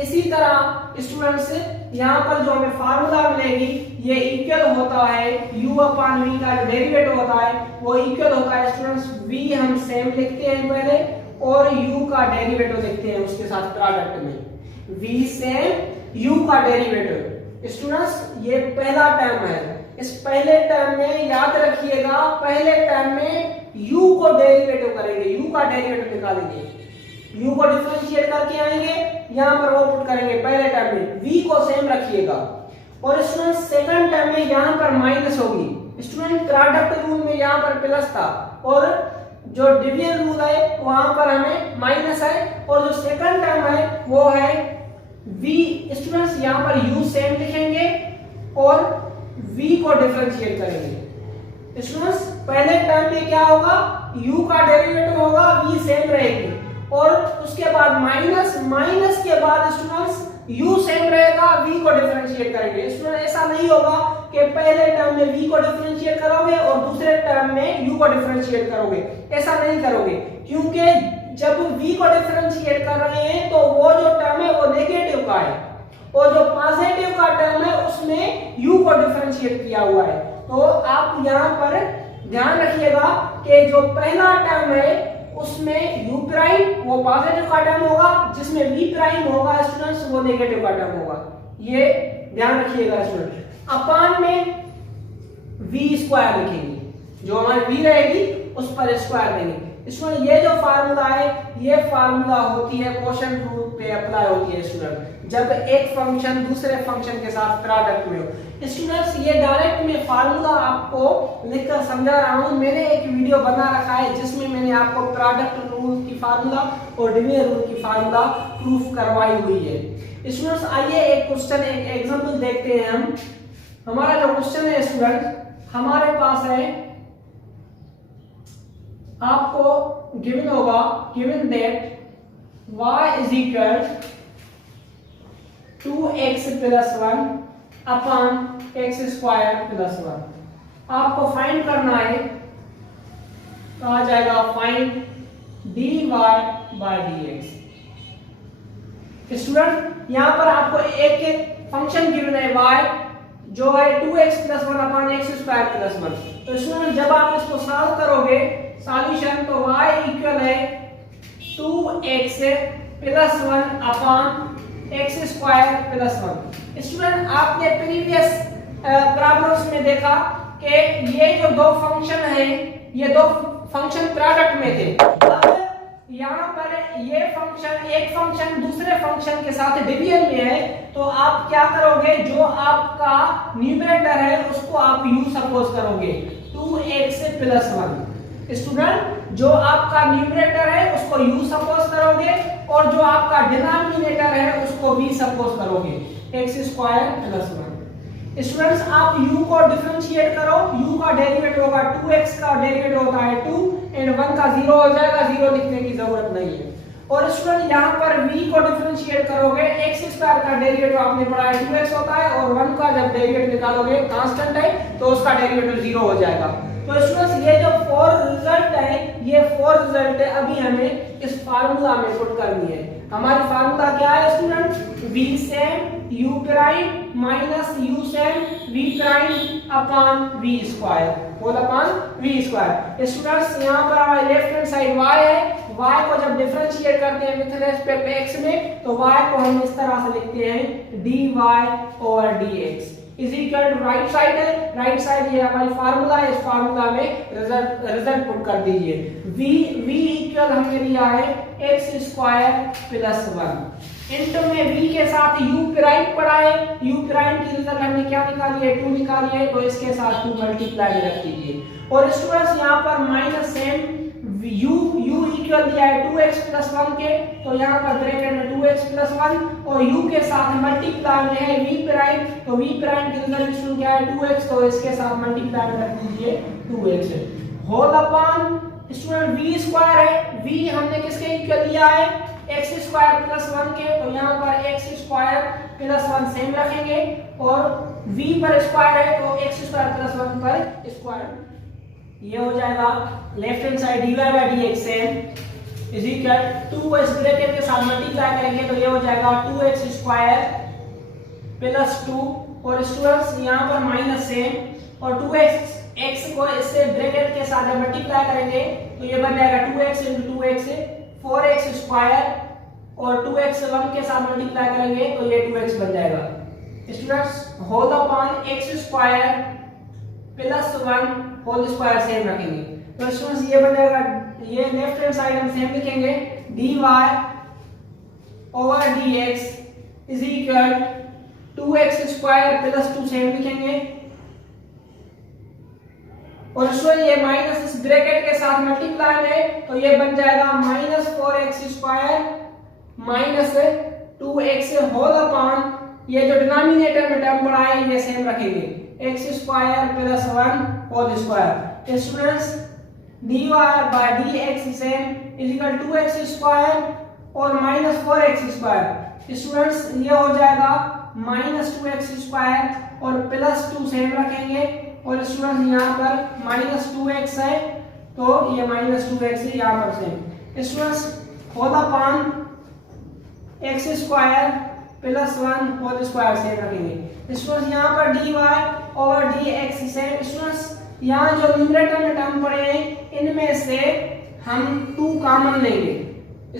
इसी तरह स्टूडेंट्स यहाँ पर जो हमें फार्मूला मिलेगी ये इक्वल होता है u अपॉन v का जो डेरिवेटिव होता है वो इक्वल होता है स्टूडेंट्स v हम सेम लिखते हैं पहले और u का डेरिवेटिव लिखते हैं उसके साथ प्रोडक्ट में, v सेम u का डेरिवेटिव। स्टूडेंट्स, ये पहला टर्म है, इस पहले टर्म में याद रखिएगा, पहले टर्म में u को डेरिवेटिव करेंगे, u का डेरिवेटिव निकालेंगे, u को डिफरेंशिएट करके आएंगे, यहां पर वो पुट करेंगे पहले टर्म में, v को सेम रखिएगा। और स्टूडेंट सेकंड टर्म में यहां पर माइनस होगी, स्टूडेंट प्रोडक्ट रूल में यहां पर प्लस था और जो डिवीजन रूल है वहां पर हमें माइनस है और जो सेकंड टर्म है वो है v। स्टूडेंट्स, यहां पर u सेम लिखेंगे और v को डिफरेंशिएट करेंगे। स्टूडेंट्स, पहले टर्म में क्या होगा, u का डेरिवेटिव होगा, v सेम रहेगी और उसके बाद माइनस के बाद स्टूडेंट्स u सेम रहेगा, v को डिफरेंशिएट करेंगे। स्टूडेंट, ऐसा नहीं होगा कि पहले टर्म में v को डिफरेंशिएट करोगे और दूसरे टर्म में u को डिफरेंशिएट करोगे, ऐसा नहीं करोगे क्योंकि जब v को डिफरेंशिएट कर रहे हैं तो वो जो टर्म है वो नेगेटिव का है और जो पॉजिटिव का टर्म है उसमें u को डिफरेंशिएट किया हुआ है। तो आप यहाँ पर ध्यान रखिएगा कि जो पहला टर्म है उसमें u प्राइम वो पॉजिटिव का टर्म होगा, जिसमें v प्राइम होगा स्टूडेंट्स वो नेगेटिव का टर्म होगा, ये ध्यान रखिएगा स्टूडेंट। अपान में v स्क्वायर लिखेंगे, जो हमारी v रहेगी उस पर स्क्वायर देंगे। स्टूडेंट, ये जो फार्मूला है ये फार्मूला होती है क्वोशंट रूल पे अप्लाई होती है स्टूडेंट, जब एक फंक्शन दूसरे फंक्शन के साथ प्रोडक्ट में हो। स्टूडेंट्स, ये डायरेक्ट में फार्मूला आपको लिखकर समझा रहा हूं, मैंने एक वीडियो बना रखा है जिसमें मैंने आपको प्रोडक्ट रूल की फार्मूला और डिवीजन रूल की फार्मूला प्रूफ करवाई हुई है। स्टूडेंट्स, आइए एक क्वेश्चन, एक एग्जांपल देखते हैं हम। हमारा जो क्वेश्चन है स्टूडेंट, हमारे पास है, आपको गिवन होगा, given that y is equal 2x plus 1 upon x square plus 1। आपको फाइंड करना है, तो आ जाएगा find dy by dx। Student, यहां पर आपको एक फंक्शन गिवन है y जो है 2x plus 1 upon x square plus 1। तो स्टूडेंट, जब आप इसको सॉल्व करोगे सॉल्यूशन तो y इक्वल है 2x plus 1 upon x square plus 1। Student, आपने प्रीवियस प्रॉब्लम्स में देखा कि ये जो दो फंक्शन है ये दो फंक्शन प्रोडक्ट में थे। अब यहाँ पर ये फंक्शन, एक फंक्शन दूसरे फंक्शन के साथ डिवीजन में है तो आप क्या करोगे, जो आपका न्यूमरेटर है उसको आप u सपोज करोगे 2x प्लस 1। स्टूडेंट, जो आपका न्यूमरेटर है उसको u सपोज करोगे और जो आपका डिनोमिनेटर है उसको v सपोज करोगे x स्क्वायर प्लस 1। स्टूडेंट्स, आप u को डिफरेंशिएट करो, u का डेरिवेटिव होगा 2x का डेरिवेटिव होता है 2 एंड 1 का 0 हो जाएगा, 0 लिखने की जरूरत नहीं है। और स्टूडेंट, यहाँ पर v को डिफरेंशिएट करोगे, x स्क्वायर का डेरिवेटिव आपने पढ़ा है 2x होता है और 1 का जब डेरिवेटिव निकालोगे कांस्टेंट है तो उसका डेरिवेटिव 0 हो जाएगा। तो स्टूडेंट्स ये जो 4 रिजल्ट है, ये 4 रिजल्ट है, अभी हमें इस फार्मूला में पुट करनी है। हमारी फार्मूला क्या है student? v same u prime minus u same v prime upon v square whole upon v square. Students यहाँ पर हमारी लेफ्ट हैंड साइड y है, y को जब डिफरेंशिएट करते हैं विद रिस्पेक्ट x में, तो y को हम इस तरह से लिखते हैं dy over dx is equal to right side है, राइट साइड ये हमारी फार्मूला है, इस फार्मूला में रिजल्ट पुट कर दीजिए। v इक्वल हमने लिया है x स्क्वायर प्लस 1 इंटू में v के साथ u प्राइम पड़ा है, u प्राइम की रिजल्ट हमने क्या निकाली है? 2 निकाली है, तो इसके साथ 2 मल्टीप्लाई रख दीजिए। और स्टूडेंट्स यहाँ पर माइनस सेम u इक्वल दिया है 2x प्लस 1 के, तो यहाँ पर ब्रैकेट में 2x प्लस 1 और u के साथ मल्टीप्लाई में है v प्राइम, तो v प्राइम की रिजल्ट क्या है? 2x, तो इसके साथ मल्टीप्लाई रख दीजिए 2x whole upon student v square है, v हमने किसके इक्वल लिया है? x स्क्वायर प्लस 1 के, तो यहाँ पर x स्क्वायर प्लस 1 सेम रखेंगे और v पर स्क्वायर है तो x स्क्वायर प्लस 1 पर स्क्वायर, ये हो जाएगा left hand side dy by dx same is equal 2 इस ब्रैकेट के साथ मल्टीप्लाई करेंगे तो ये हो जाएगा 2x स्क्वायर प्लस 2 और स्टूडेंट्स यहाँ पर माइनस सेम और 2x x को इससे ब्रैकेट के साथ मल्टीप्लाई करेंगे तो ये बन जाएगा 2x into 2x 4x square और 2x 1 के साथ मल्टीप्लाई करेंगे तो ये 2x बन जाएगा। Students whole upon x square plus 1 whole square same रखेंगे, तो स्टूडेंट्स ये बन जाएगा, ये लेफ्ट हैंड साइड हम सेम लिखेंगे dy over dx is equal 2x square plus 2 same लिखेंगे और स्टूडेंट ये माइनस इस ब्रैकेट के साथ मल्टीप्लाई में, तो ये बन जाएगा minus 4x square minus 2x whole upon ये जो डिनोमिनेटर में टर्म पड़ा है ये सेम रखेंगे x square plus 1 whole square. Students dy by dx same is equal 2x square और माइनस 4x स्क्वायर। स्टूडेंट्स ये हो जाएगा माइनस 2x स्क्वायर और प्लस 2 सेम रखेंगे और स्टूडेंट्स यहाँ पर माइनस 2x है तो ये माइनस 2x है यहाँ पर same. Students whole upon x square plus 1 whole square same रखेंगे। स्टूडेंट्स यहाँ पर dy over dx same. Students यहाँ जो न्यूमरेटर में टर्म पड़े हैं इनमें से हम 2 कॉमन लेंगे,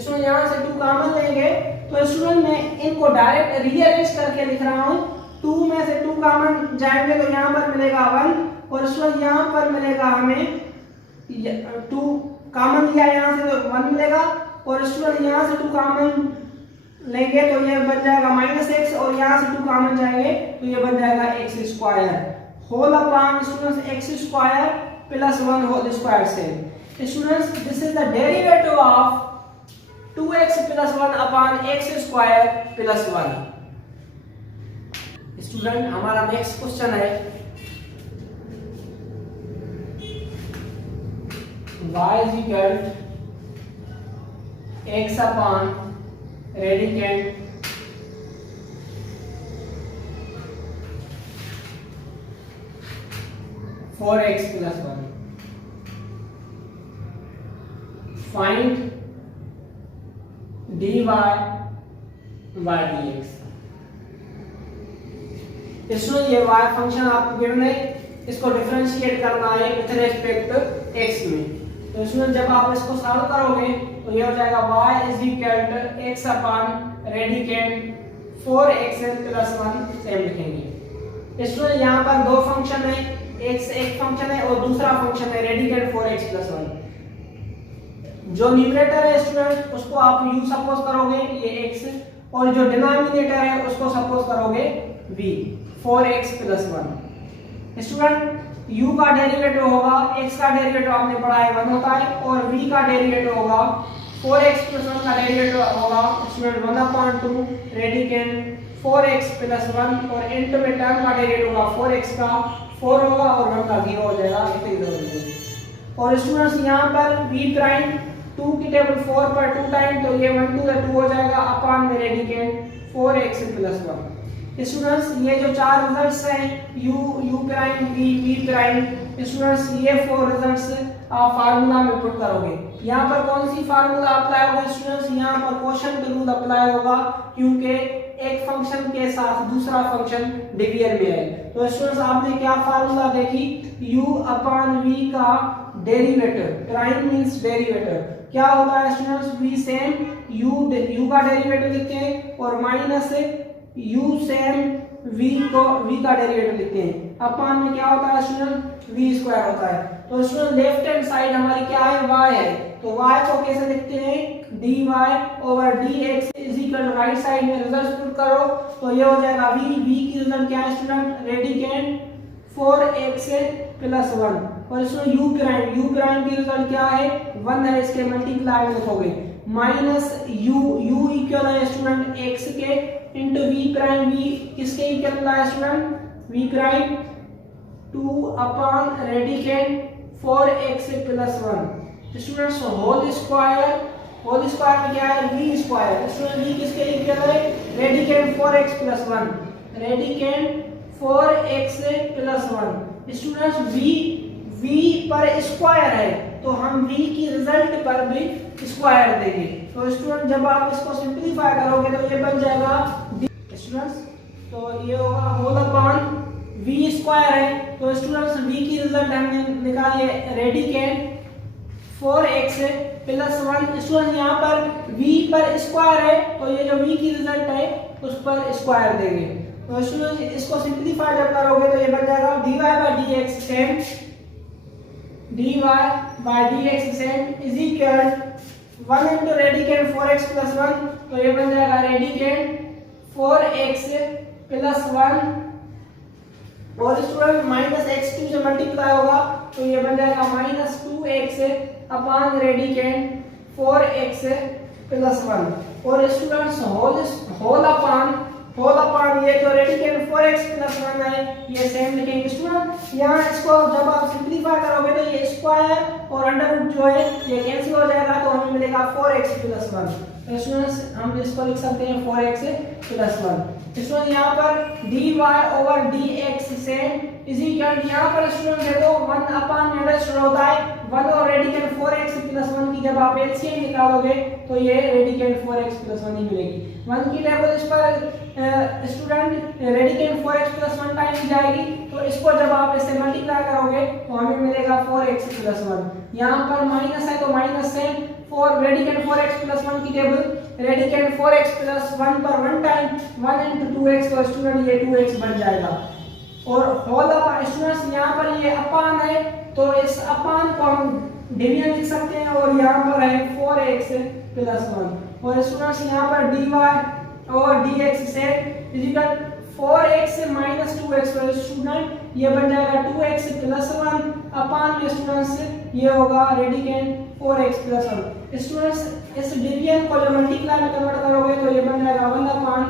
स्टूडेंट यहाँ से 2 कॉमन लेंगे तो स्टूडेंट मैं इनको डायरेक्ट रीअरेंज करके लिख रहा हूँ। 2 में से 2 कॉमन जाएंगे तो यहाँ पर मिलेगा 1 और स्टूडेंट यहाँ पर मिलेगा हमें 2 कॉमन लिया यहाँ से तो 1 मिलेगा और स्टूडेंट यहाँ से 2 कॉमन लेंगे तो ये बन जाएगा माइनस x और यहाँ से 2 कॉमन जाएंगे तो ये बन जाएगा x square whole upon students x square plus 1 whole square से। Students this is the derivative of 2x plus 1 upon x square plus 1। Student हमारा नेक्स्ट क्वेश्चन है y is equal x upon radicand four x plus 1 find dy by dx। इसमें ये y function आपको given है, इसको differentiate करना है with respect x में, तो इसमें जब आप इसको सॉल्व करोगे तो ये हो जाएगा y is equal to x upon radicand 4x plus 1 same लिखेंगे। इसमें यहाँ पर 2 फंक्शन है, एक फंक्शन है और दूसरा फंक्शन है रेडिकेंट 4x प्लस 1। जो न्यूमरेटर है स्टूडेंट उसको आप u सपोज करोगे ये x और जो डिनोमिनेटर है उसको सपोज करोगे v 4x plus 1। Student u का डेरिवेटिव होगा, x का डेरिवेटिव आपने पढ़ा है 1 होता है और v का डेरिवेटिव होगा 4x प्लस 1 का डेरिवेटिव होगा स्टूडेंट 1/2 रेडिकेंट 4x प्लस 1 और इनटू में टर्म का डेरिवेटिव होगा 4x का 4 होगा और 1 का 0 हो जाएगा और स्टूडेंट्स यहाँ पर v प्राइम 2 की टेबल 4 पर 2 टाइम तो ये 1 2 2 हो जाएगा अपॉन में रेडिकेंट 4x प्लस 1। स्टूडेंट्स ये जो चार रिजल्ट्स हैं u prime v prime, students ये 4 रिजल्ट्स आप फार्मूला में पुट करोगे। यहाँ पर कौन सी फार्मूला अप्लाई होगा स्टूडेंट्स, यहाँ पर क्वोशंट रूल अप्लाई होगा क्योंकि एक फंक्शन के साथ दूसरा फंक्शन डिवीजन में है। तो स्टूडेंट्स आपने क्या फार्मूला देखी, u अपॉन v का डेरिवेटिव, प्राइम मींस डेरिवेटिव क्या होता है स्टूडेंट्स, v सेम u का डेरिवेटिव लिखते हैं और माइनस u सेम v का डेरिवेटिव लिखते हैं, अपॉन में क्या होता है स्टूडेंट, v स्क्वायर होता है। तो स्टूडेंट लेफ्ट हैंड साइड हमारी क्या है, y है, तो y को कैसे लिखते हैं, dy over dx is equal to right side में रिजल्ट पुट करो तो ये हो जाएगा v की रिजल्ट क्या है स्टूडेंट, रेडिकेंड 4x प्लस 1 और इसमें u प्राइम की रिजल्ट क्या है 1 है, इसके मल्टीप्लाई में लिखोगे माइनस u इक्वल है स्टूडेंट x के इंटू v प्राइम, v किसके इक्वल है student, v prime 2 upon radicand 4x plus 1 students whole square में क्या है v स्क्वायर, स्टूडेंट v किसके इक्वल है, radicand 4x plus 1, radicand 4x plus 1। Students v पर स्क्वायर है तो हम v की रिजल्ट पर भी स्क्वायर देंगे। तो स्टूडेंट जब आप इसको सिंपलीफाई करोगे तो ये बन जाएगा स्टूडेंट्स, तो ये होगा होल अपॉन v स्क्वायर है, तो स्टूडेंट्स v की रिजल्ट हमने निकाली है रेडिकेंड 4x प्लस 1। स्टूडेंट यहाँ पर v पर स्क्वायर है तो ये जो v की रिजल्ट है उस पर स्क्वायर देंगे। तो स्टूडेंट इसको सिंपलीफाई जब करोगे तो ये बन जाएगा dy by dx same is equal 1 into radicand 4x plus 1, तो ये बन जाएगा रेडिकेंड 4x प्लस 1 और स्टूडेंट माइनस x2 से मल्टीप्लाई होगा तो ये बन जाएगा minus 2x upon radicand 4x plus 1 और स्टूडेंट्स होल अपॉन ये जो रेडिकेंड 4x प्लस 1 है ये सेम लिखेंगे। स्टूडेंट यहाँ इसको जब आप सिंपलीफाई करोगे तो ये स्क्वायर और अंडर रूट जो है ये कैंसिल हो जाएगा तो हमें मिलेगा 4x प्लस 1। तो स्टूडेंट्स हम इसको लिख सकते हैं 4x प्लस 1। स्टूडेंट यहाँ पर dy over dx same is equal, यहाँ पर स्टूडेंट देखो 1 अपॉन में शुरू होता है 1 और रेडिकेंड 4x प्लस 1 की जब आप एलसीएम निकालोगे तो ये रेडिकेंड 4x प्लस 1 ही मिलेगी। 1 की टेबल इस पर student radicand 4x plus 1 time जाएगी तो इसको जब आप इससे मल्टीप्लाई करोगे तो हमें मिलेगा 4x प्लस 1। यहाँ पर माइनस है तो माइनस से 4 रेडिकेंड 4x प्लस 1 की टेबल रेडिकेंड 4x प्लस 1 पर 1 टाइम 1 into 2x तो स्टूडेंट ये 2x बन जाएगा और होल अपॉन स्टूडेंट्स यहाँ पर ये अपॉन है तो इस अपॉन को हम डिवीजन लिख सकते हैं और यहाँ पर है 4x प्लस 1 और स्टूडेंट्स यहाँ पर dy और dx से इक्वल 4x माइनस 2x तो स्टूडेंट ये बन जाएगा 2x प्लस 1 अपॉन में स्टूडेंट्स ये होगा रेडिकेंड 4x प्लस 1। स्टूडेंट्स इस डिवीजन को जब मल्टीप्लाई में कन्वर्ट करोगे तो ये बन जाएगा 1 अपॉन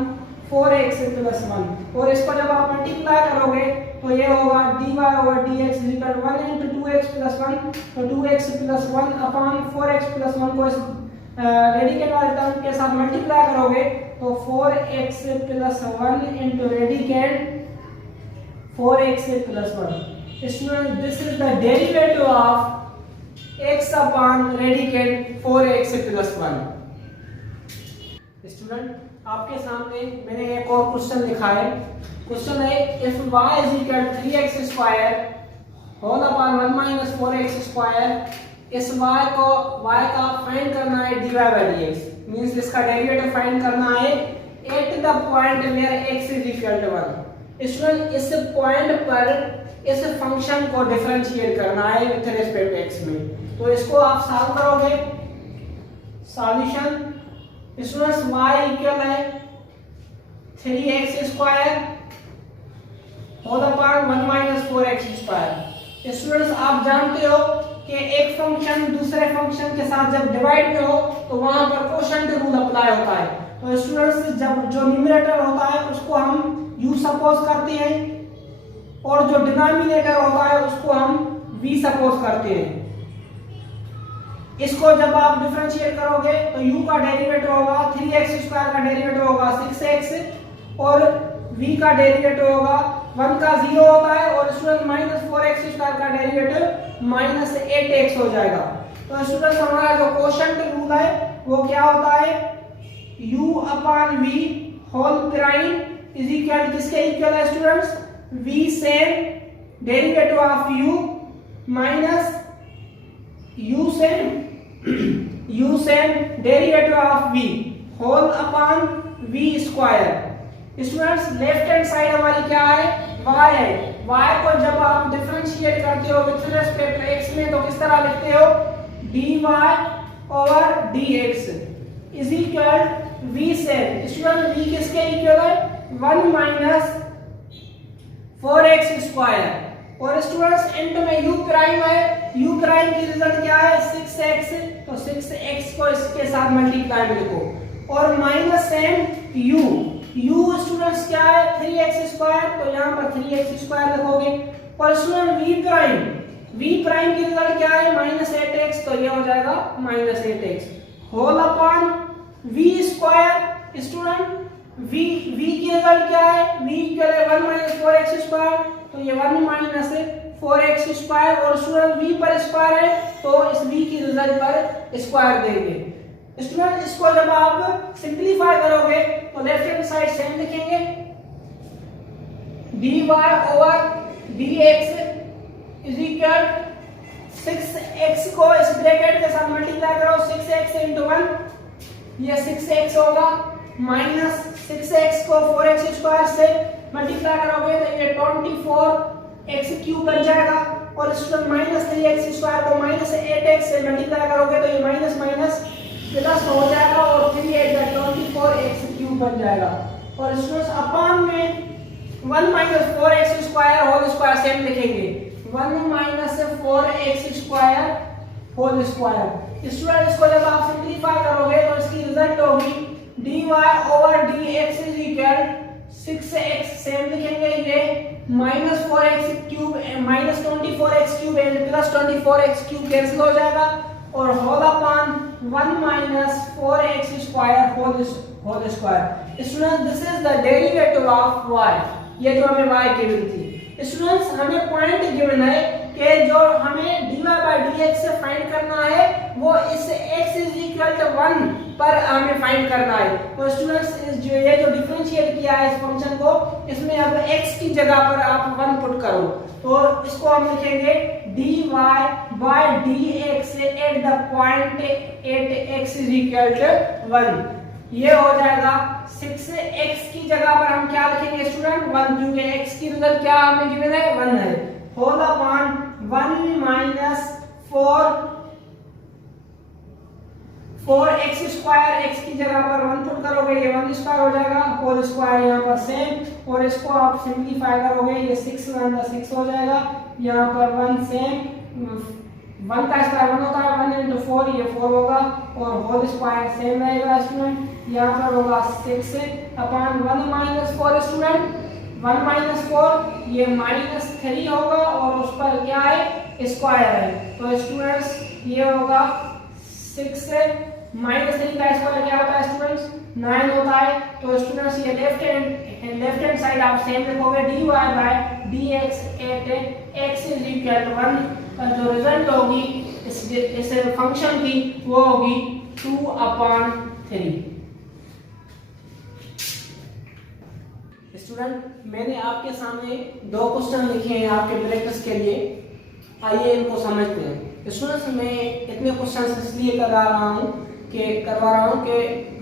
4x प्लस 1 और इसको जब आप मल्टीप्लाई करोगे तो ये होगा dy over dx equal 1 into 2x plus 1 तो 2x plus 1 upon 4x plus 1 को इस रेडिकेंड वाले टर्म के साथ मल्टीप्लाई करोगे तो 4x plus 1 into radicand 4x plus 1। Student this is the derivative of x upon radicand 4x plus 1। Student आपके सामने मैंने एक और क्वेश्चन लिखा है। क्वेश्चन है if y is equal to 3x square whole upon 1 minus 4x square, इस y का फाइंड करना है dy by dx मींस इसका डेरिवेटिव फाइंड करना है at the point where x is equal to 1। Student इस पॉइंट पर इस फंक्शन को डिफरेंशिएट करना है विद रिस्पेक्ट टू x में, तो इसको आप सॉल्व करोगे। सॉल्यूशन स्टूडेंट्स y इक्वल है 3x square whole upon 1 minus 4x square. Students आप जानते हो कि एक फंक्शन दूसरे फंक्शन के साथ जब डिवाइड में हो तो वहां पर क्वोशंट रूल अप्लाई होता है। तो स्टूडेंट्स जब जो न्यूमरेटर होता है उसको हम u सपोज करते हैं और जो डिनोमिनेटर होता है उसको हम v सपोज करते हैं। इसको जब आप डिफरेंशिएट करोगे तो u का डेरिवेटिव होगा 3x स्क्वायर का डेरिवेटिव होगा 6x और v का डेरिवेटिव होगा 1 का 0 होता है और स्टूडेंट माइनस 4x स्क्वायर का डेरिवेटिव माइनस 8x हो जाएगा। तो स्टूडेंट हमारा जो कोशेंट रूल है वो क्या होता है, u upon v whole prime is equal किसके इक्वल है students, v same derivative of u minus u same derivative of v whole upon v square. Students left hand side हमारी क्या है, y है। y को जब आप डिफरेंशिएट करते हो विद रिस्पेक्ट x में तो किस तरह लिखते हो, dy over dx is equal v से स्टूडेंट v किसके इक्वल है, 1 माइनस 4x स्क्वायर। और स्टूडेंट्स एंड में u प्राइम है, u प्राइम की रिजल्ट क्या है 6x, तो 6x को इसके साथ मल्टीप्लाई में लिखो और माइनस सेम u स्टूडेंट्स क्या है 3x स्क्वायर, तो यहाँ पर 3x स्क्वायर लिखोगे। और स्टूडेंट v प्राइम की रिजल्ट क्या है माइनस 8x, तो ये हो जाएगा minus 8x whole upon v square. Student v की रिजल्ट क्या है, v इक्वल है 1 माइनस 4x स्क्वायर, तो ये 1 माइनस 4x स्क्वायर और स्टूडेंट v पर स्क्वायर है तो इस v की रिजल्ट पर स्क्वायर देंगे। स्टूडेंट इसको जब आप सिंपलीफाई करोगे तो लेफ्ट हैंड साइड सेम लिखेंगे, dy over dx is equal 6x को इस ब्रैकेट के साथ मल्टीप्लाई करो 6x into 1, ये 6x होगा माइनस 6x को 4x स्क्वायर से मल्टीप्लाई करोगे तो ये 24x क्यूब बन जाएगा। और स्टूडेंट माइनस 3x स्क्वायर को माइनस 8x से मल्टीप्लाई करोगे तो ये माइनस माइनस प्लस हो जाएगा और 3 24x क्यूब बन जाएगा। और स्टूडेंट्स अपॉन में 1 minus 4x square whole square same लिखेंगे, 1 minus 4x square whole square. Student इसको जब आप सिंपलीफाई करोगे तो इसकी रिजल्ट होगी dy over dx is equal 6x same लिखेंगे, ये minus 4x cube minus 24x cube and plus 24x cube cancel हो जाएगा और whole upon 1 minus 4x square whole square. Students this is the derivative of y, ये जो हमें y given थी। Students हमें पॉइंट गिवन है कि जो हमें dy बाय dx से फाइंड करना है वो इस x इज इक्वल टू 1 पर हमें फाइंड करना है। तो स्टूडेंट्स ये जो डिफरेंशिएट किया है इस फंक्शन को, इसमें अब x की जगह पर आप 1 पुट करो तो इसको हम लिखेंगे dy by dx at the point at x is equal to 1। ये हो जाएगा 6x की जगह पर हम क्या लिखेंगे स्टूडेंट 1, क्योंकि x की रिजल्ट क्या हमें गिवन है 1 है, whole upon 1 minus 4x square, x की जगह पर 1 पुट करोगे ये 1 स्क्वायर हो जाएगा, होल स्क्वायर यहाँ पर सेम और इसको आप सिंपलीफाई करोगे ये 6 1 6 हो जाएगा, यहाँ पर 1 सेम 1 का स्क्वायर 1 होता है 1 into 4 ये 4 होगा और होल स्क्वायर सेम रहेगा स्टूडेंट, यहाँ पर होगा 6 अपॉन 1 माइनस 4 स्टूडेंट 1 माइनस 4 ये माइनस 3 होगा और उस पर क्या है स्क्वायर है, तो स्टूडेंट्स ये होगा 6 माइनस 3 का स्क्वायर क्या होता है स्टूडेंट्स 9 होता है। तो स्टूडेंट्स ये लेफ्ट हैंड साइड आप सेम लिखोगे dy by dx at x is equal to 1 पर जो रिजल्ट होगी इस फंक्शन की वो होगी 2/3। स्टूडेंट मैंने आपके सामने 2 क्वेश्चन लिखे हैं आपके प्रैक्टिस के लिए, आइए इनको समझते हैं। स्टूडेंट्स मैं इतने क्वेश्चन इसलिए करवा रहा हूँ कि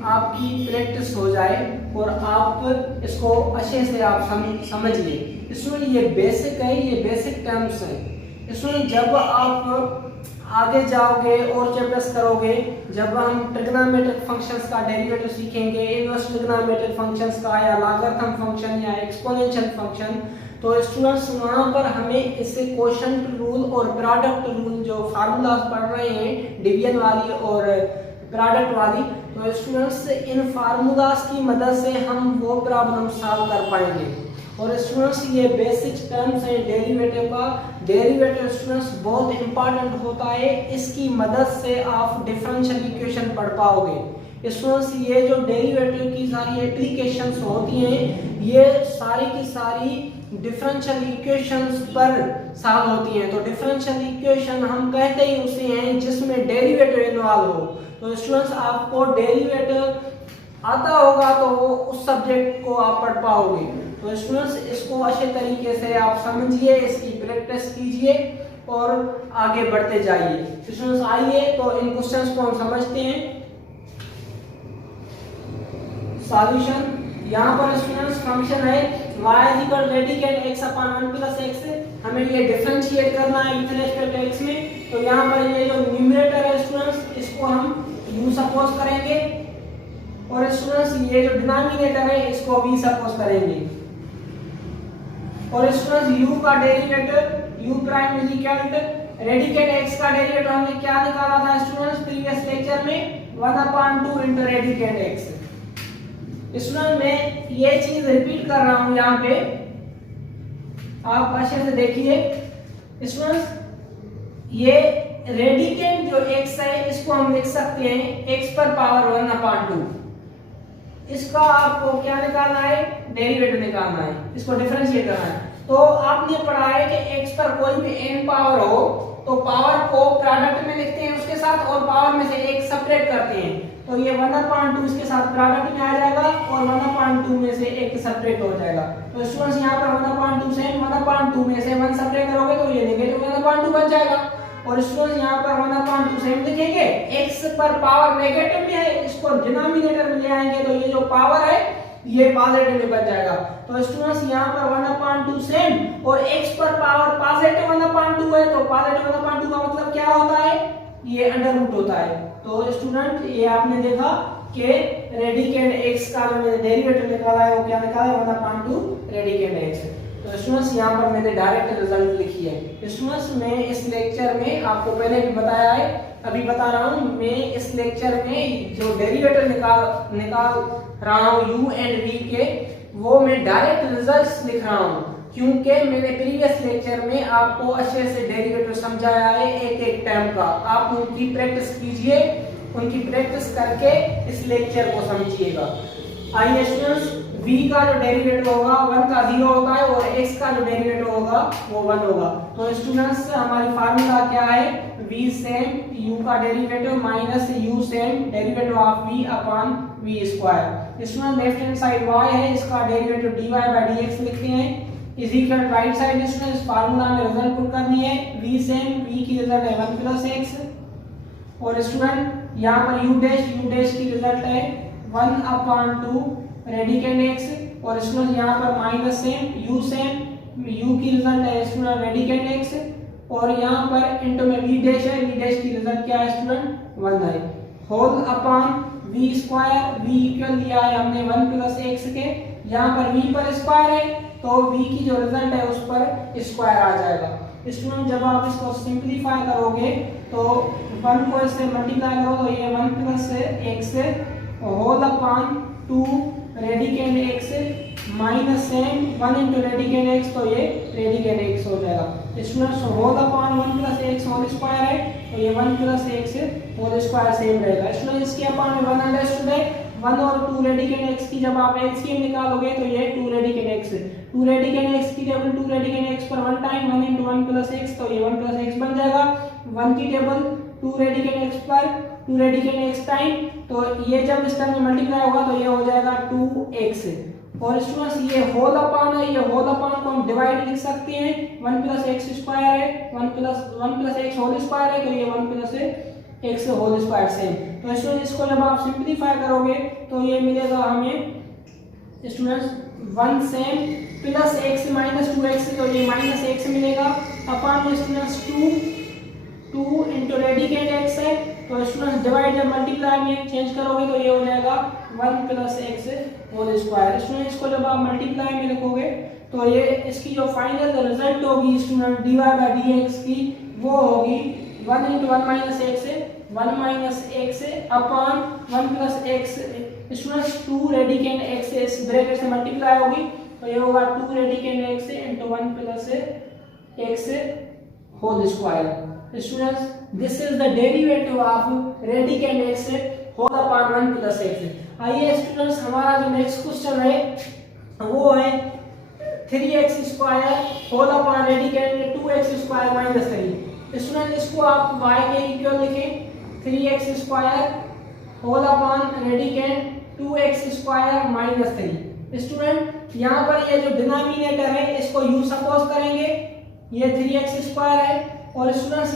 आपकी प्रैक्टिस हो जाए और आप इसको अच्छे से आप समझिए। स्टूडेंट ये बेसिक है, ये बेसिक टर्म्स है। स्टूडेंट जब आप आगे जाओगे और चैप्टर्स करोगे, जब हम ट्रिग्नोमेट्रिक फंक्शंस का डेरिवेटिव सीखेंगे, इनवर्स ट्रिग्नोमेट्रिक फंक्शंस का या लॉगरिथम फंक्शन या एक्सपोनेंशियल फंक्शन, तो स्टूडेंट्स वहाँ पर हमें इससे क्वोशंट रूल और प्रोडक्ट रूल जो फार्मूलाज पढ़ रहे हैं डिवीजन वाली और प्रोडक्ट वाली, तो स्टूडेंट्स इन फार्मूलाज की मदद से हम वो प्रॉब्लम सॉल्व कर पाएंगे। और स्टूडेंट्स ये बेसिक टर्म्स है डेरिवेटिव का, डेरिवेटिव स्टूडेंट्स बहुत इंपॉर्टेंट होता है, इसकी मदद से आप डिफरेंशियल इक्वेशन पढ़ पाओगे। स्टूडेंट्स ये जो डेरिवेटिव की सारी एप्लीकेशंस होती हैं ये सारी की सारी डिफरेंशियल इक्वेशंस पर सॉल्व होती हैं। तो डिफरेंशियल इक्वेशन हम कहते ही उसे हैं जिसमें डेरिवेटिव इन्वॉल्व हो। तो स्टूडेंट्स आपको डेरिवेटिव आता होगा तो उस सब्जेक्ट को आप पढ़ पाओगे। तो स्टूडेंट्स इसको अच्छे तरीके से आप समझिए, इसकी प्रैक्टिस कीजिए और आगे बढ़ते जाइए। स्टूडेंट्स आइए तो इन क्वेश्चंस को हम समझते हैं। सॉल्यूशन यहाँ पर स्टूडेंट्स फंक्शन है y equal radicand x upon 1 plus x, हमें ये डिफरेंशिएट करना है विद रिस्पेक्ट टू x में। तो यहाँ पर ये जो न्यूमरेटर है स्टूडेंट्स इसको हम u सपोज करेंगे और स्टूडेंट्स ये जो डिनोमिनेटर है इसको v सपोज करेंगे। और स्टूडेंट्स u का derivative u prime is equal to radicand x का डेरिवेटिव हमने क्या निकाला था स्टूडेंट्स प्रीवियस लेक्चर में 1/2 इनटू रेडिकेंड x। स्टूडेंट मैं ये चीज रिपीट कर रहा हूं यहाँ पे, आप अच्छे से देखिए। स्टूडेंट्स ये रेडिकेंड जो x है इसको हम लिख सकते हैं x पर पावर 1/2। इसका आपको क्या निकालना है, डेरिवेटिव निकालना है, इसको डिफरेंशिएट करना है। तो आपने पढ़ा है कि x पर कोई भी n पावर हो तो पावर को प्रोडक्ट में लिखते हैं उसके साथ और पावर में से एक सब्ट्रैक्ट करते हैं। तो ये 1/2 इसके साथ प्रोडक्ट में आ जाएगा और 1/2 में से एक सब्ट्रैक्ट हो जाएगा। तो स्टूडेंट्स यहाँ पर 1/2 से 1/2 में से 1 सब्ट्रैक्ट करोगे तो ये नेगेटिव 1/2 बन जाएगा। और स्टूडेंट्स यहाँ पर 1/2 से हम लिखेंगे x पर पावर नेगेटिव में है, इसको डिनोमिनेटर में ले आएंगे तो ये जो पावर है ये पॉजिटिव में बन जाएगा। तो स्टूडेंट्स यहाँ पर 1/2 सेम और x पर पावर पॉजिटिव 1/2 है तो पॉजिटिव 1/2 का मतलब क्या होता है, ये अंडर रूट होता है। तो स्टूडेंट ये आपने देखा कि रेडिकेंड x का जो मैंने डेरिवेटिव निकाला है वो क्या निकाला है 1/2 रेडिकेंड x। तो स्टूडेंट्स यहाँ पर मैंने डायरेक्ट रिजल्ट लिखी है। स्टूडेंट्स मैं इस लेक्चर में आपको पहले भी बताया है, अभी बता रहा हूँ, मैं इस लेक्चर में जो डेरिवेटिव निकाल रहा हूँ u एंड v के, वो मैं डायरेक्ट रिजल्ट्स लिख रहा हूँ क्योंकि मैंने प्रीवियस लेक्चर में आपको अच्छे से डेरिवेटिव समझाया है एक एक टर्म का। आप उनकी प्रैक्टिस कीजिए, उनकी प्रैक्टिस करके इस लेक्चर को समझिएगा। आइए स्टूडेंट्स, v का जो डेरिवेटिव होगा 1 का 0 होता है और x का जो डेरिवेटिव होगा वो 1 होगा। तो स्टूडेंट्स हमारी फार्मूला क्या है, v सेम u का derivative minus u same derivative of v upon v square. Student left hand side y है, इसका डेरिवेटिव dy बाय dx लिखते हैं is equal right side students formula में रिजल्ट पुट करनी है। v सेम v की result है 1 plus x और स्टूडेंट यहाँ पर u डैश की रिजल्ट है 1/2 रेडिकेंड x और स्टूडेंट यहाँ पर माइनस सेम u की रिजल्ट है स्टूडेंट रेडिकेंड x और यहाँ पर इनटू में v डैश है, v डैश की रिजल्ट क्या है स्टूडेंट 1 है whole upon v square. v equal लिया है हमने 1 प्लस x के, यहाँ पर v पर स्क्वायर है तो v की जो रिजल्ट है उस पर स्क्वायर आ जाएगा। स्टूडेंट जब आप इसको सिंपलीफाई करोगे तो 1 को इससे मल्टीप्लाई करो तो ये 1 plus x whole upon 2 radicand x minus same 1 into radicand x तो ये रेडिकेंड x हो जाएगा। Students whole upon 1 plus x whole square है तो ये 1 plus x whole square same रहेगा। स्टूडेंट इसके अपॉन में 1 अंडरस्टूड है 1 और 2 रेडिकेंड x की जब आप एलसीएम निकालोगे तो ये 2 रेडिकेंड x 2 रेडिकेंड x की टेबल 2 रेडिकेंड x पर 1 टाइम 1 इंटू 1 प्लस x तो ये 1 प्लस x बन जाएगा। 1 की टेबल 2 रेडिकेंड x पर 2 रेडिकेंड x टाइम तो ये जब इस टर्म में मल्टीप्लाई होगा तो ये हो जाएगा 2x। और स्टूडेंट्स ये होल अपॉन है, ये होल अपॉन को हम डिवाइड लिख सकते हैं 1 प्लस x स्क्वायर है 1 प्लस x होल स्क्वायर है तो ये 1 plus x whole square same. तो स्टूडेंट इसको जब आप सिंपलीफाई करोगे तो ये मिलेगा हमें students 1 same plus x minus 2x तो ये माइनस x मिलेगा upon students 2 into radicand x है तो स्टूडेंट्स डिवाइड जब मल्टीप्लाई में चेंज करोगे तो ये हो जाएगा 1 plus x whole square. Student इसको जब आप मल्टीप्लाई में लिखोगे तो ये इसकी जो फाइनल रिजल्ट होगी स्टूडेंट dy बाय dx की वो होगी 1 into 1 minus x upon 1 plus x students 2 radicand x इस ब्रैकेट से मल्टीप्लाई होगी तो ये होगा 2 radicand x into 1 plus x whole square. Students this is the derivative of radicand x whole upon 1 plus x. आइए स्टूडेंट्स हमारा जो next question है वो है 3x square whole upon radicand 2x square minus 3। Student इसको आप y के equal लिखें 3x square whole upon radicand 2x square minus 3। Student यहाँ पर ये जो डिनोमिनेटर है इसको u सपोज करेंगे, ये 3x स्क्वायर है, और स्टूडेंट्स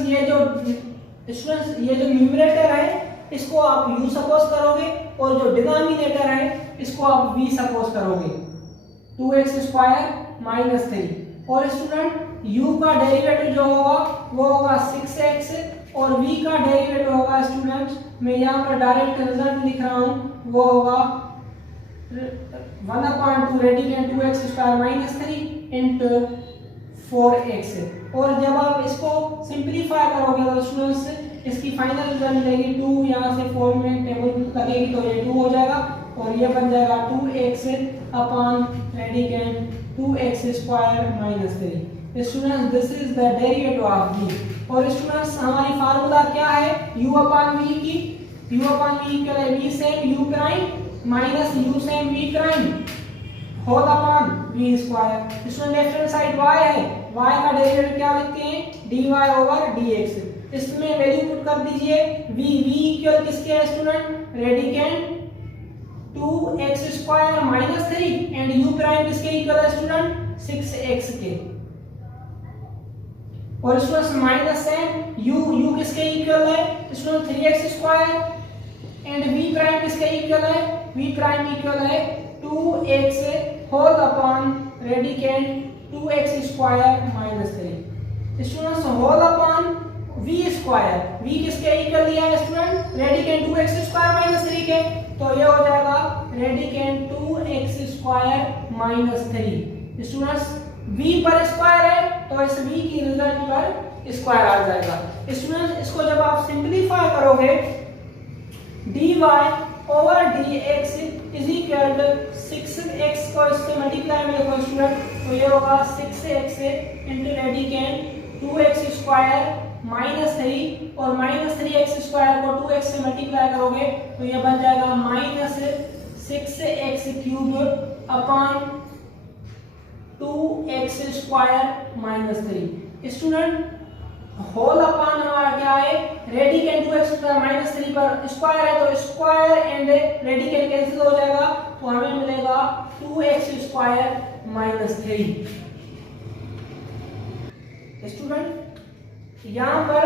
ये जो न्यूमरेटर है इसको आप u सपोज करोगे, और जो डिनोमिनेटर है इसको आप v सपोज करोगे 2x स्क्वायर माइनस 3। और स्टूडेंट u का डेरिवेटिव जो होगा वो होगा 6x, और v का डेरिवेटिव होगा स्टूडेंट्स, मैं यहाँ पर डायरेक्ट रिजल्ट लिख रहा हूँ, वो होगा 1/2 radicand 2x square minus 3 into 4x। और जब आप इसको सिंप्लीफाई करोगे तो स्टूडेंट्स इसकी फाइनल रिजल्ट मिलेगी 2, यहाँ से 4 में टेबल लगेगी तो ये 2 हो जाएगा, और ये बन जाएगा 2x upon radicand 2x square minus 3। Students this is the derivative of v। और स्टूडेंट्स हमारी फार्मूला क्या है u अपॉन v की, u अपॉन v इक्वल है v same u prime minus u same v prime whole upon v square. Student left hand side y है, y का derivative क्या लिखते हैं dy ओवर dx। इसमें वैल्यू पुट कर दीजिए v इक्वल किसके है student radicand 2x square minus 3 and u prime किसके इक्वल है स्टूडेंट 6x के। और स्टूडेंट्स माइनस है u किसके इक्वल है student 3x square, and v prime किसके इक्वल है v प्राइम इक्वल है 2x whole upon radicand 2x square minus 3। Students whole upon v square, v किसके इक्वल लिया है student radicand 2x square minus 3 के, तो ये हो जाएगा radicand 2x square minus 3। Students v पर स्क्वायर है तो इस v की रिजल्ट पर स्क्वायर आ जाएगा। स्टूडेंट्स इसको जब आप सिंपलीफाई करोगे dy over dx is equal to 6x को इससे मल्टीप्लाई में देखो स्टूडेंट, तो ये होगा 6x into radicand 2x square minus 3, और माइनस 3x स्क्वायर को 2x से मल्टीप्लाई करोगे तो ये बन जाएगा minus 6x cube upon 2x square minus 3। Student whole upon हमारा क्या है रेडिकेंड 2x स्क्वायर माइनस 3 पर स्क्वायर है, तो स्क्वायर एंड रेडिकेंड कैंसिल हो जाएगा, तो हमें मिलेगा 2x स्क्वायर माइनस 3। स्टूडेंट यहाँ पर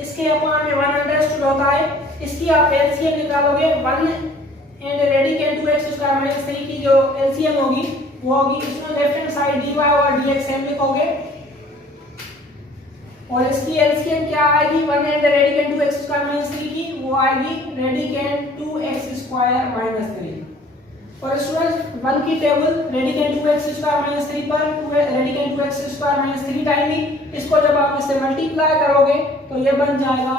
इसके अपॉन में 1 अंडरस्टूड होता है, इसकी आप एलसीएम निकालोगे 1 and radicand 2x square minus 3 की जो एलसीएम होगी वो होगी इसमें left hand side dy over dx हम लिखोगे, और इसकी एलसीएम क्या आएगी 1 and radicand 2x square minus 3 की, वो आएगी रेडिकेंड 2x स्क्वायर माइनस 3। और स्टूडेंट्स 1 की table radicand 2x square minus 3 पर radicand 2x square minus 3 time ही, इसको जब आप इससे मल्टीप्लाई करोगे तो ये बन जाएगा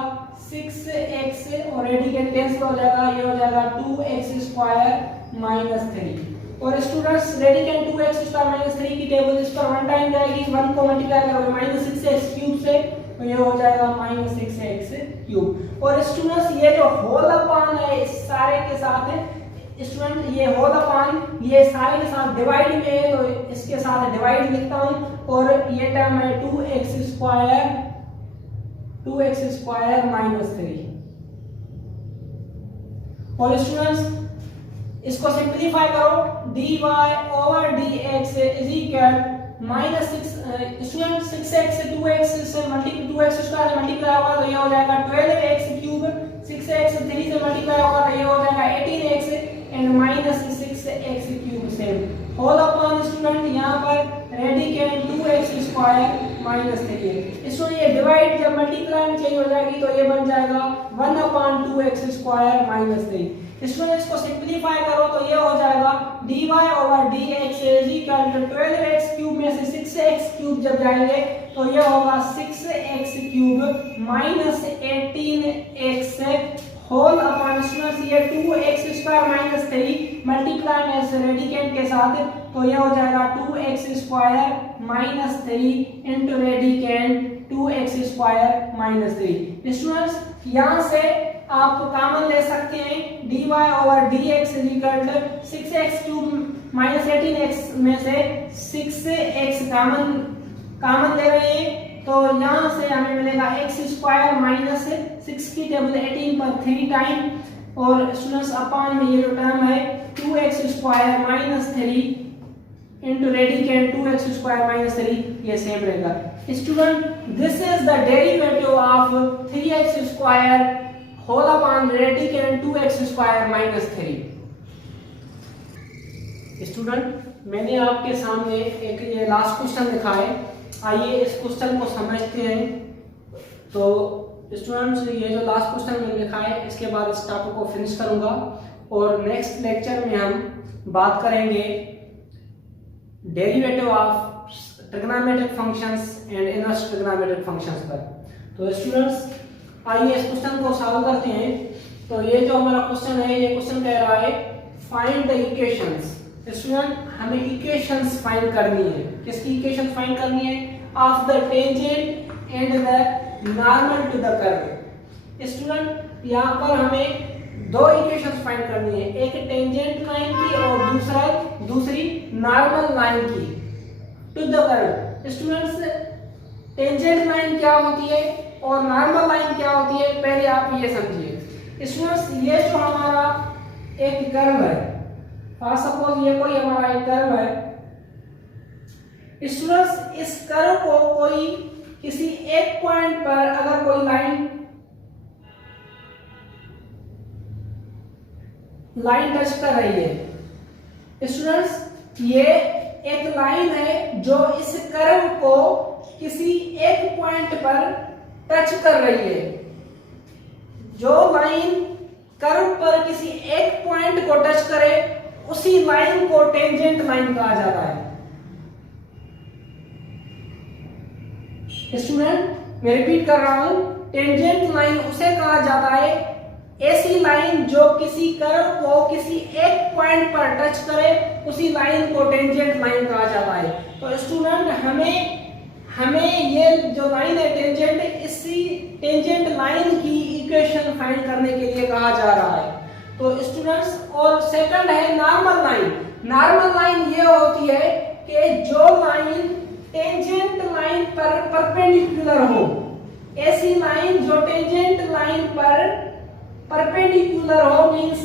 6x और रेडिकेंड कैंसिल हो जाएगा, ये हो जाएगा 2x स्क्वायर माइनस 3। और students radicand 2x square minus 3 की टेबल इस पर 1 टाइम जाएगी, 1 को मल्टीप्लाई करोगे माइनस 6x क्यूब से, तो ये हो जाएगा माइनस 6x क्यूब। और स्टूडेंट्स ये जो होल अपॉन है इस सारे के साथ है स्टूडेंट, ये होल अपॉन ये सारे के साथ डिवाइड में है, तो इसके साथ डिवाइड लिखता हूं, और ये टर्म है 2x स्क्वायर माइनस 3। और स्टूडेंट्स इसको सिंपलीफाई करो dy over dx is equal minus 6 student 6x 2x से 2x स्क्वायर से मल्टीप्लाई होगा तो ये हो जाएगा 12x क्यूब, 6x 3 से मल्टीप्लाई होगा तो ये हो जाएगा 18x and minus 6x cube से होल अपॉन स्टूडेंट यहाँ पर रेडिकेंड 2x स्क्वायर माइनस 3। इसको ये डिवाइड जब मल्टीप्लाई में चेंज हो जाएगी तो ये बन जाएगा 1 upon 2x square minus 3। Student इसको सिंपलीफाई करो तो ये हो जाएगा dy over dx is equal to 12x cube में से 6x क्यूब जब जाएंगे तो ये होगा 6x cube minus 18x whole upon students ये 2x स्क्वायर माइनस 3 मल्टीप्लाई में से रेडिकेंड के साथ, तो ये हो जाएगा 2x square minus 3 into radicand 2x square minus 3। Students यहाँ से आप कॉमन ले सकते हैं, dy over dx is equal to 6x cube minus 18x में से 6x कॉमन ले रहे हैं, तो यहाँ से हमें मिलेगा x स्क्वायर माइनस 6 की टेबल 18 पर 3 टाइम, और स्टूडेंट्स अपान में ये जो टर्म है 2x square minus 3 into radicand 2x square minus 3, ये सेम रहेगा। Student this is the derivative of 3x square whole upon radicand 2x square minus 3। Student मैंने आपके सामने एक ये लास्ट क्वेश्चन लिखा है, आइए इस क्वेश्चन को समझते हैं। तो स्टूडेंट्स ये जो लास्ट क्वेश्चन मैंने लिखा है, इसके बाद इस टॉपिक को फिनिश करूंगा और नेक्स्ट लेक्चर में हम बात करेंगे derivative of trigonometric functions and inverse trigonometric functions पर। तो स्टूडेंट्स आइए इस क्वेश्चन को सॉल्व करते हैं। तो ये जो हमारा क्वेश्चन है, ये क्वेश्चन कह रहा है फाइंड द इक्वेशंस। स्टूडेंट हमें इक्वेशंस फाइंड करनी है। किसकी इक्वेशंस फाइंड करनी है? Of the tangent and the normal to the curve. Student यहाँ पर हमें दो इक्वेशंस फाइंड करनी है, एक टेंजेंट लाइन की और दूसरी नॉर्मल लाइन की to the curve. Students tangent line क्या होती है और नॉर्मल लाइन क्या होती है, पहले आप ये समझिए। स्टूडेंट्स ये जो हमारा एक कर्व है, फॉर सपोज ये कोई हमारा एक कर्व है। स्टूडेंट्स इस कर्व को कोई किसी एक पॉइंट पर अगर कोई लाइन टच कर रही है, स्टूडेंट्स ये एक लाइन है जो इस कर्व को किसी एक पॉइंट पर टच कर रही है। जो लाइन कर्व पर किसी एक पॉइंट को टच करे उसी लाइन को टेंजेंट लाइन कहा जाता है। स्टूडेंट मैं रिपीट कर रहा हूं, टेंजेंट लाइन उसे कहा जाता है ऐसी लाइन जो किसी कर्व को किसी एक पॉइंट पर टच करे, उसी लाइन को टेंजेंट लाइन कहा जाता है। तो स्टूडेंट हमें ये जो लाइन है टेंजेंट, इसी टेंजेंट लाइन की इक्वेशन फाइंड करने के लिए कहा जा रहा है। तो स्टूडेंट्स और सेकंड है नॉर्मल लाइन। नॉर्मल लाइन ये होती है कि जो लाइन टेंजेंट लाइन पर परपेंडिकुलर हो, ऐसी लाइन जो टेंजेंट लाइन पर परपेंडिकुलर हो, मींस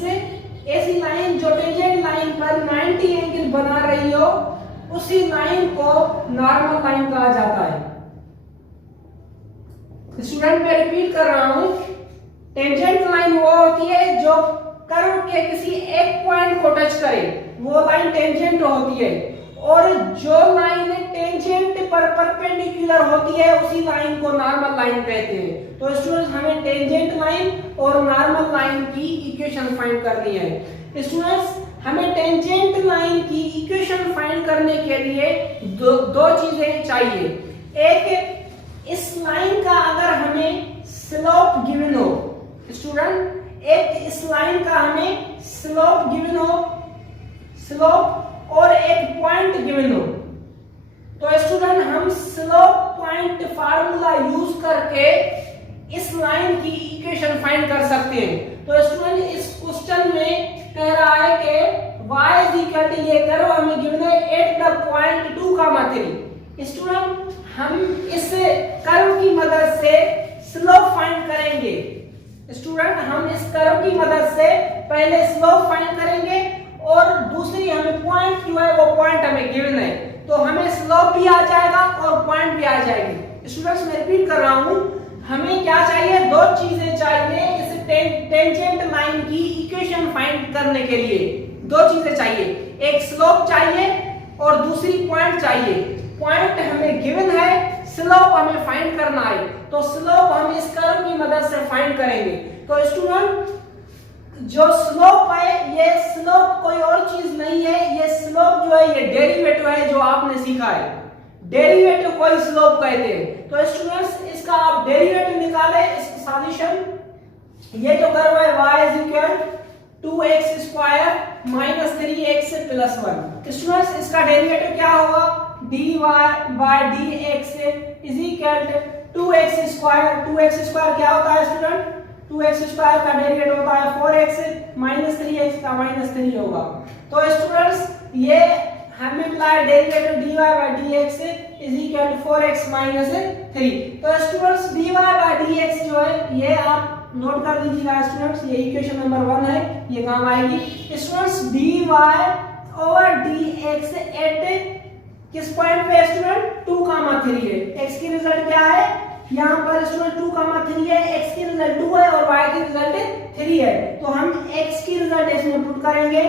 ऐसी लाइन जो टेंजेंट लाइन पर 90 एंगल बना रही हो, उसी लाइन को नॉर्मल लाइन कहा जाता है। स्टूडेंट मैं रिपीट कर रहा हूं, टेंजेंट लाइन वो होती है जो कर्व के किसी एक पॉइंट को टच करे, वो लाइन टेंजेंट होती है, और जो लाइन टेंजेंट पर परपेंडिकुलर होती है उसी लाइन को नॉर्मल लाइन कहते हैं। तो स्टूडेंट्स हमें टेंजेंट लाइन और नॉर्मल लाइन की इक्वेशन फाइंड करनी है। स्टूडेंट्स हमें टेंजेंट लाइन की इक्वेशन फाइंड करने के लिए दो चीजें चाहिए। एक, इस लाइन का अगर हमें स्लोप गिवन हो, स्टूडेंट एक इस लाइन का हमें स्लोप गिवन हो, स्लोप और एक पॉइंट गिवन हो, तो स्टूडेंट हम स्लोप पॉइंट फार्मूला यूज करके इस लाइन की इक्वेशन फाइंड कर सकते हैं। तो स्टूडेंट इस क्वेश्चन में कह रहा है कि y इज इक्वल टू, ये कर्व हमें गिवन है एट द पॉइंट 2,3। स्टूडेंट हम इस कर्व की मदद से स्लोप फाइंड करेंगे। स्टूडेंट हम इस कर्व की मदद से पहले स्लोप फाइंड करेंगे और दूसरी हमें पॉइंट जो है वो पॉइंट हमें गिवन है, तो हमें स्लोप भी आ जाएगा और पॉइंट भी आ जाएगी। स्टूडेंट्स मैं रिपीट कर रहा हूं, हमें क्या चाहिए? दो चीजें चाहिए इस टेंजेंट लाइन की इक्वेशन फाइंड करने के लिए। दो चीजें चाहिए, एक स्लोप चाहिए और दूसरी पॉइंट चाहिए। पॉइंट हमें गिवन है, स्लोप हमें फाइंड करना है, तो स्लोप हम इस कर्व की मदद से फाइंड करेंगे। तो स्टूडेंट जो स्लोप है, ये स्लोप कोई और चीज नहीं है, ये स्लोप जो है ये डेरिवेटिव है जो आपने सीखा है। डेरिवेटिव को ही स्लोप कहते हैं। तो स्टूडेंट्स इसका आप डेरिवेटिव निकाले, इस सॉल्यूशन ये जो कर्व है y is equal 2x square minus 3x plus 1। Students इसका डेरिवेटिव क्या होगा? dy by dx is equal 2x square. 2x square क्या होता है स्टूडेंट? 2x स्क्वायर का डेरिवेटिव होता है 4x माइनस 3x का माइनस 3 होगा। तो स्टूडेंट्स ये हमें मिला है derivative dy by dx is equal to 4x minus 3। तो स्टूडेंट्स dy by dx जो है ये आप नोट कर लीजिएगा स्टूडेंट्स, ये इक्वेशन नंबर 1 है, ये काम आएगी। Students dy over dx at किस पॉइंट पे स्टूडेंट 2,3 है। x की रिजल्ट क्या है यहाँ पर स्टूडेंट 2,3 है, x की रिजल्ट 2 है और y की रिजल्ट 3 है। तो हम x की रिजल्ट इसमें पुट करेंगे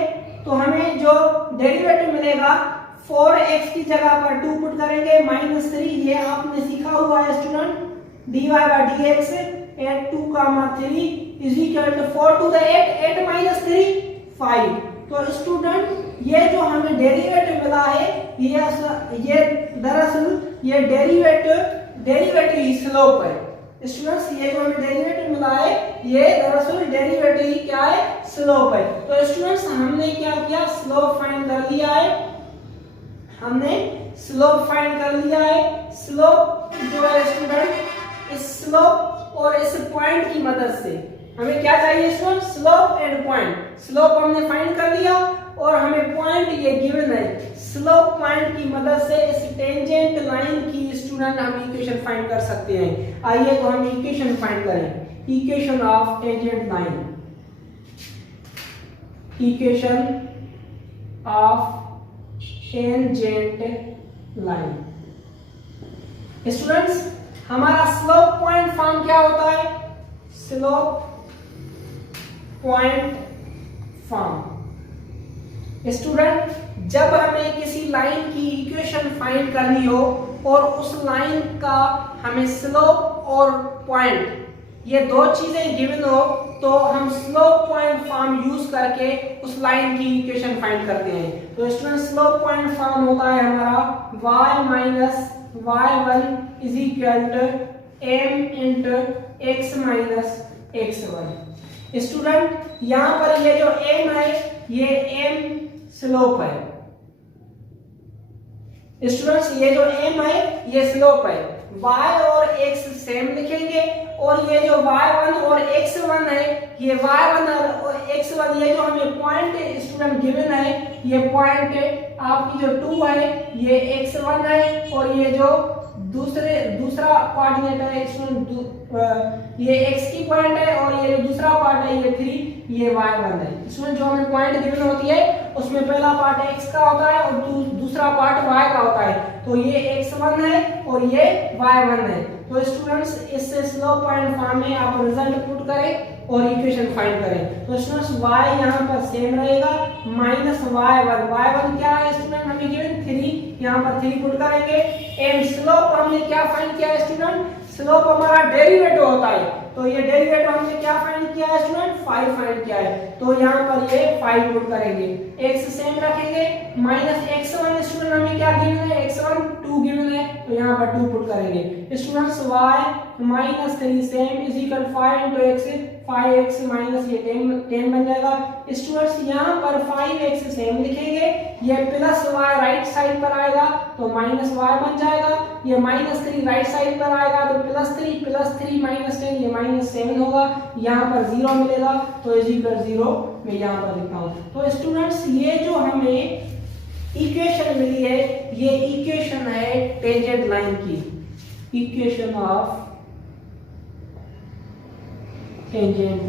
तो हमें जो डेरिवेटिव मिलेगा 4x की जगह पर 2 पुट करेंगे माइनस 3, ये आपने सीखा हुआ है student dy by dx at 2,3 is equal to 4 to the 8 minus 3 5। तो स्टूडेंट ये जो हमें डेरिवेटिव मिला है ये दरअसल ये डेरिवेटिव ही स्लोप है। स्टूडेंट्स ये जो हमें डेरिवेटिव मिला है ये दरअसल डेरिवेटिव ही क्या है स्लोप है। तो स्टूडेंट्स हमने क्या किया स्लोप फाइंड कर लिया है, हमने स्लोप फाइंड कर लिया है। स्लोप जो है स्टूडेंट इस स्लोप और इस पॉइंट की मदद से हमें क्या चाहिए student slope and point. Slope हमने फाइंड कर लिया और हमें पॉइंट ये गिवन है। स्लोप पॉइंट की मदद से इस टेंजेंट लाइन की स्टूडेंट हम इक्वेशन फाइंड कर सकते हैं। आइए तो हम इक्वेशन फाइंड करें, equation of tangent line, equation of tangent line. Students हमारा स्लोप पॉइंट फॉर्म क्या होता है, स्लोप पॉइंट फॉर्म। स्टूडेंट जब हमें किसी लाइन की इक्वेशन फाइंड करनी हो और उस लाइन का हमें स्लोप और पॉइंट ये दो चीजें गिवन हो तो हम स्लोप पॉइंट फॉर्म यूज करके उस लाइन की इक्वेशन फाइंड करते हैं। तो स्टूडेंट स्लोप पॉइंट फॉर्म होता है हमारा y minus y1 is equal to m into x minus x1। Student यहाँ पर ये जो m है ये m स्लोप है। स्टूडेंट्स ये जो m है ये स्लोप है, y और x सेम लिखेंगे और ये जो y1 और x1 है ये y1 और x1 ये जो हमें पॉइंट स्टूडेंट गिवन है ये पॉइंट आपकी जो 2 है ये x1 है और ये जो दूसरा कोऑर्डिनेट है स्टूडेंट ये x की पॉइंट है और ये जो दूसरा पार्ट है ये 3 ये y1 है। स्टूडेंट जो हमें पॉइंट गिवन होती है उसमें पहला पार्ट x का होता है और दूसरा पार्ट y का होता है। तो ये x1 है और ये y1 है। तो स्टूडेंट्स इससे स्लोप पॉइंट फॉर्म में आप रिजल्ट पुट करें और इक्वेशन फाइंड करें। तो स्टूडेंट्स y यहाँ पर सेम रहेगा माइनस y1 क्या है स्टूडेंट हमें गिवन 3, यहाँ पर 3 पुट करेंगे। एंड स्लोप हमने क्या फाइंड किया है स्टूडेंट, स्लोप हमारा डेरिवेटिव होता है तो ये डेरिवेटिव हमने क्या फाइंड किया है स्टूडेंट 5 फाइंड किया है। तो यहाँ पर ये 5 पुट करेंगे, x सेम रखेंगे माइनस x1 स्टूडेंट हमें क्या गिवन है x1 2 गिवन है तो यहाँ पर 2 पुट करेंगे। Students y minus 3 same is equal 5 into x 5x minus ये 10 बन जाएगा। स्टूडेंट्स यहाँ पर 5x सेम लिखेंगे, ये प्लस y राइट साइड पर आएगा तो माइनस y बन जाएगा, ये माइनस 3 राइट साइड पर आएगा तो प्लस 3 माइनस 10 ये माइनस 7 होगा, यहाँ पर 0 मिलेगा तो इज इक्वल 0 मैं यहाँ पर लिखता हूँ। तो स्टूडेंट्स ये जो हमें इक्वेशन मिली है ये इक्वेशन है टेंजेंट लाइन की, equation of tangent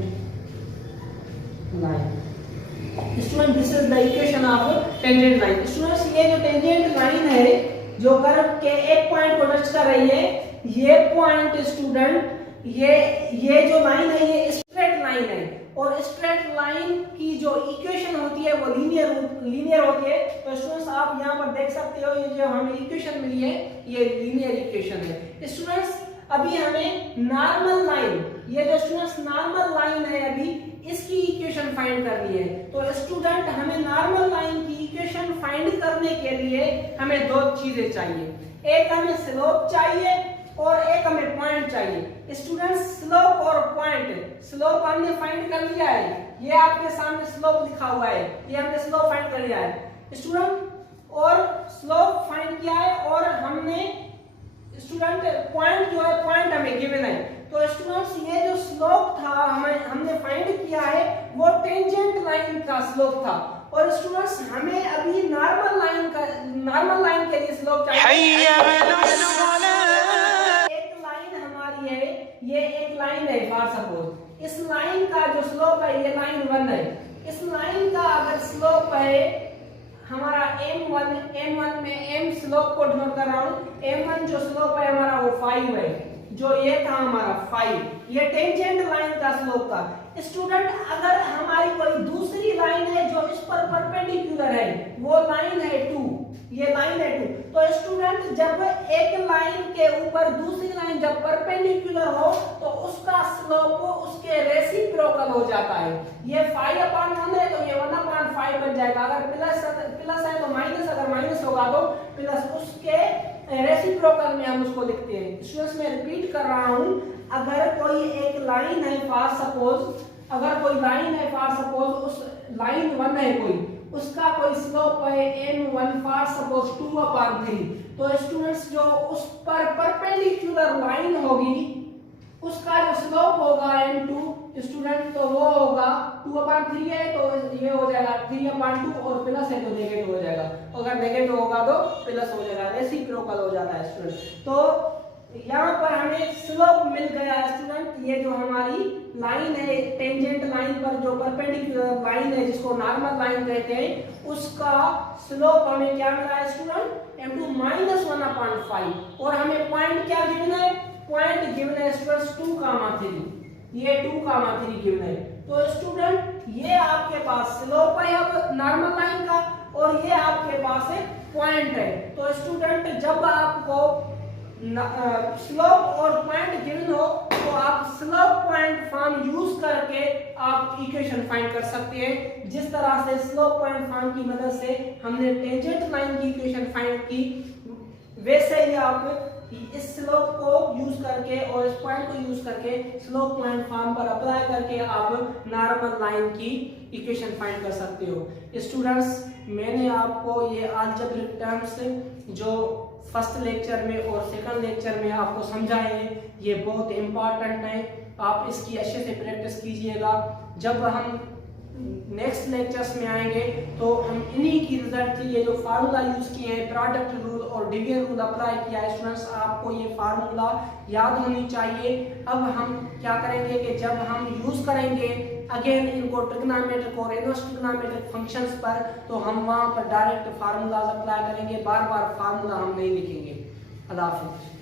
line. Student this is the equation of tangent line. Students ये जो टेंजेंट लाइन है जो कर्व के एक पॉइंट को टच कर रही है ये पॉइंट स्टूडेंट ये जो लाइन है ये स्ट्रेट लाइन है और स्ट्रेट लाइन की जो इक्वेशन होती है वो लीनियर होती है। तो स्टूडेंट्स आप यहाँ पर देख सकते हो ये जो हमें इक्वेशन मिली है ये लीनियर इक्वेशन है। स्टूडेंट्स अभी हमें नॉर्मल लाइन ये जो स्टूडेंट्स नॉर्मल लाइन है अभी इसकी इक्वेशन फाइंड करनी है। तो स्टूडेंट हमें नॉर्मल लाइन की इक्वेशन फाइंड करने के लिए हमें दो चीजें चाहिए, एक हमें स्लोप चाहिए और एक हमें पॉइंट चाहिए। स्टूडेंट्स स्लोप और पॉइंट, स्लोप हमने फाइंड कर लिया है, ये आपके सामने स्लोप लिखा हुआ है, ये हमने स्लोप फाइंड कर लिया है स्टूडेंट और स्लोप फाइंड किया है और हमने स्टूडेंट पॉइंट जो है पॉइंट हमें गिवन है। तो स्टूडेंट्स ये जो स्लोप था हमने फाइंड किया है वो टेंजेंट लाइन का स्लोप था। और स्टूडेंट्स हमें अभी नॉर्मल लाइन के लिए स्लोप चाहिए। एक लाइन हमारी है, ये एक लाइन है फॉर सपोज, इस लाइन का जो स्लोप है ये लाइन 1 है। इस लाइन का अगर स्लोप है हमारा m1 में m स्लोप को डिनोट कर रहा हूं, m1 जो स्लोप है हमारा वो 5 है, जो ये था हमारा 5, ये टेंजेंट लाइन का स्लोप था। स्टूडेंट अगर हमारी कोई दूसरी लाइन है जो इस पर परपेंडिकुलर है, वो लाइन है 2, ये लाइन है 2, तो स्टूडेंट जब एक लाइन के ऊपर दूसरी लाइन जब परपेंडिकुलर हो तो उसका स्लोप उसके रेसिप्रोकल हो जाता है। ये 5/1 है तो ये 1/5 बन जाएगा। अगर प्लस है तो माइनस, अगर माइनस होगा तो प्लस, उसके रेसिप्रोकल में हम उसको लिखते हैं। स्टूडेंट्स मैं रिपीट कर रहा हूं, अगर कोई एक लाइन है फॉर सपोज, अगर कोई लाइन है फॉर सपोज, उस लाइन 1 है कोई, उसका कोई स्लोप है m1 फॉर सपोज 2/3, तो स्टूडेंट्स जो उस पर परपेंडिकुलर लाइन होगी उसका जो स्लोप होगा m2 स्टूडेंट, तो वो होगा 2/3 है तो ये हो जाएगा 3/2 और प्लस है तो नेगेटिव हो जाएगा, अगर नेगेटिव होगा तो प्लस हो जाएगा, रेसिप्रोकल हो जाता है स्टूडेंट। तो यहाँ पर हमें स्लोप मिल गया स्टूडेंट, ये जो हमारी लाइन है टेंजेंट लाइन पर जो परपेंडिकुलर लाइन है जिसको नॉर्मल लाइन कहते हैं, उसका स्लोप हमें क्या मिला है स्टूडेंट, m2 -1/5, और हमें पॉइंट क्या गिवन है, पॉइंट गिवन है स्टूडेंट्स 2,3, ये 2,3 गिवन है। तो स्टूडेंट ये आपके पास स्लोप है अब नॉर्मल लाइन का, और ये आपके पास एक पॉइंट है। तो स्टूडेंट जब आपको स्लोप और पॉइंट गिवन हो तो आप स्लोप पॉइंट फॉर्म यूज करके आप इक्वेशन फाइंड कर सकते हैं। जिस तरह से स्लोप पॉइंट फॉर्म की मदद से हमने टेंजेंट लाइन की इक्वेशन फाइंड की, वैसे ही आप इस स्लोप को यूज करके और इस पॉइंट को यूज करके स्लोप पॉइंट फॉर्म पर अप्लाई करके आप नॉर्मल लाइन की इक्वेशन फाइंड कर सकते हो। स्टूडेंट्स मैंने आपको ये अलजेब्रिक टर्म्स जो फर्स्ट लेक्चर में और सेकंड लेक्चर में आपको समझाए हैं, ये बहुत इंपॉर्टेंट है, आप इसकी अच्छे से प्रैक्टिस कीजिएगा। जब हम नेक्स्ट लेक्चर्स में आएंगे तो हम इन्हीं की रिजल्ट के लिए जो फार्मूला यूज किए हैं, प्रोडक्ट रूल और डिवीजन रूल अप्लाई किया है स्टूडेंट्स, आपको ये फार्मूला याद होनी चाहिए। अब हम क्या करेंगे कि जब हम यूज करेंगे अगेन इनको ट्रिग्नोमेट्रिक और इनवर्स ट्रिग्नोमेट्रिक फंक्शंस पर, तो हम वहां पर डायरेक्ट फार्मूलाज अप्लाई करेंगे, बार बार फार्मूला हम नहीं लिखेंगे। अल्लाह हाफिज़।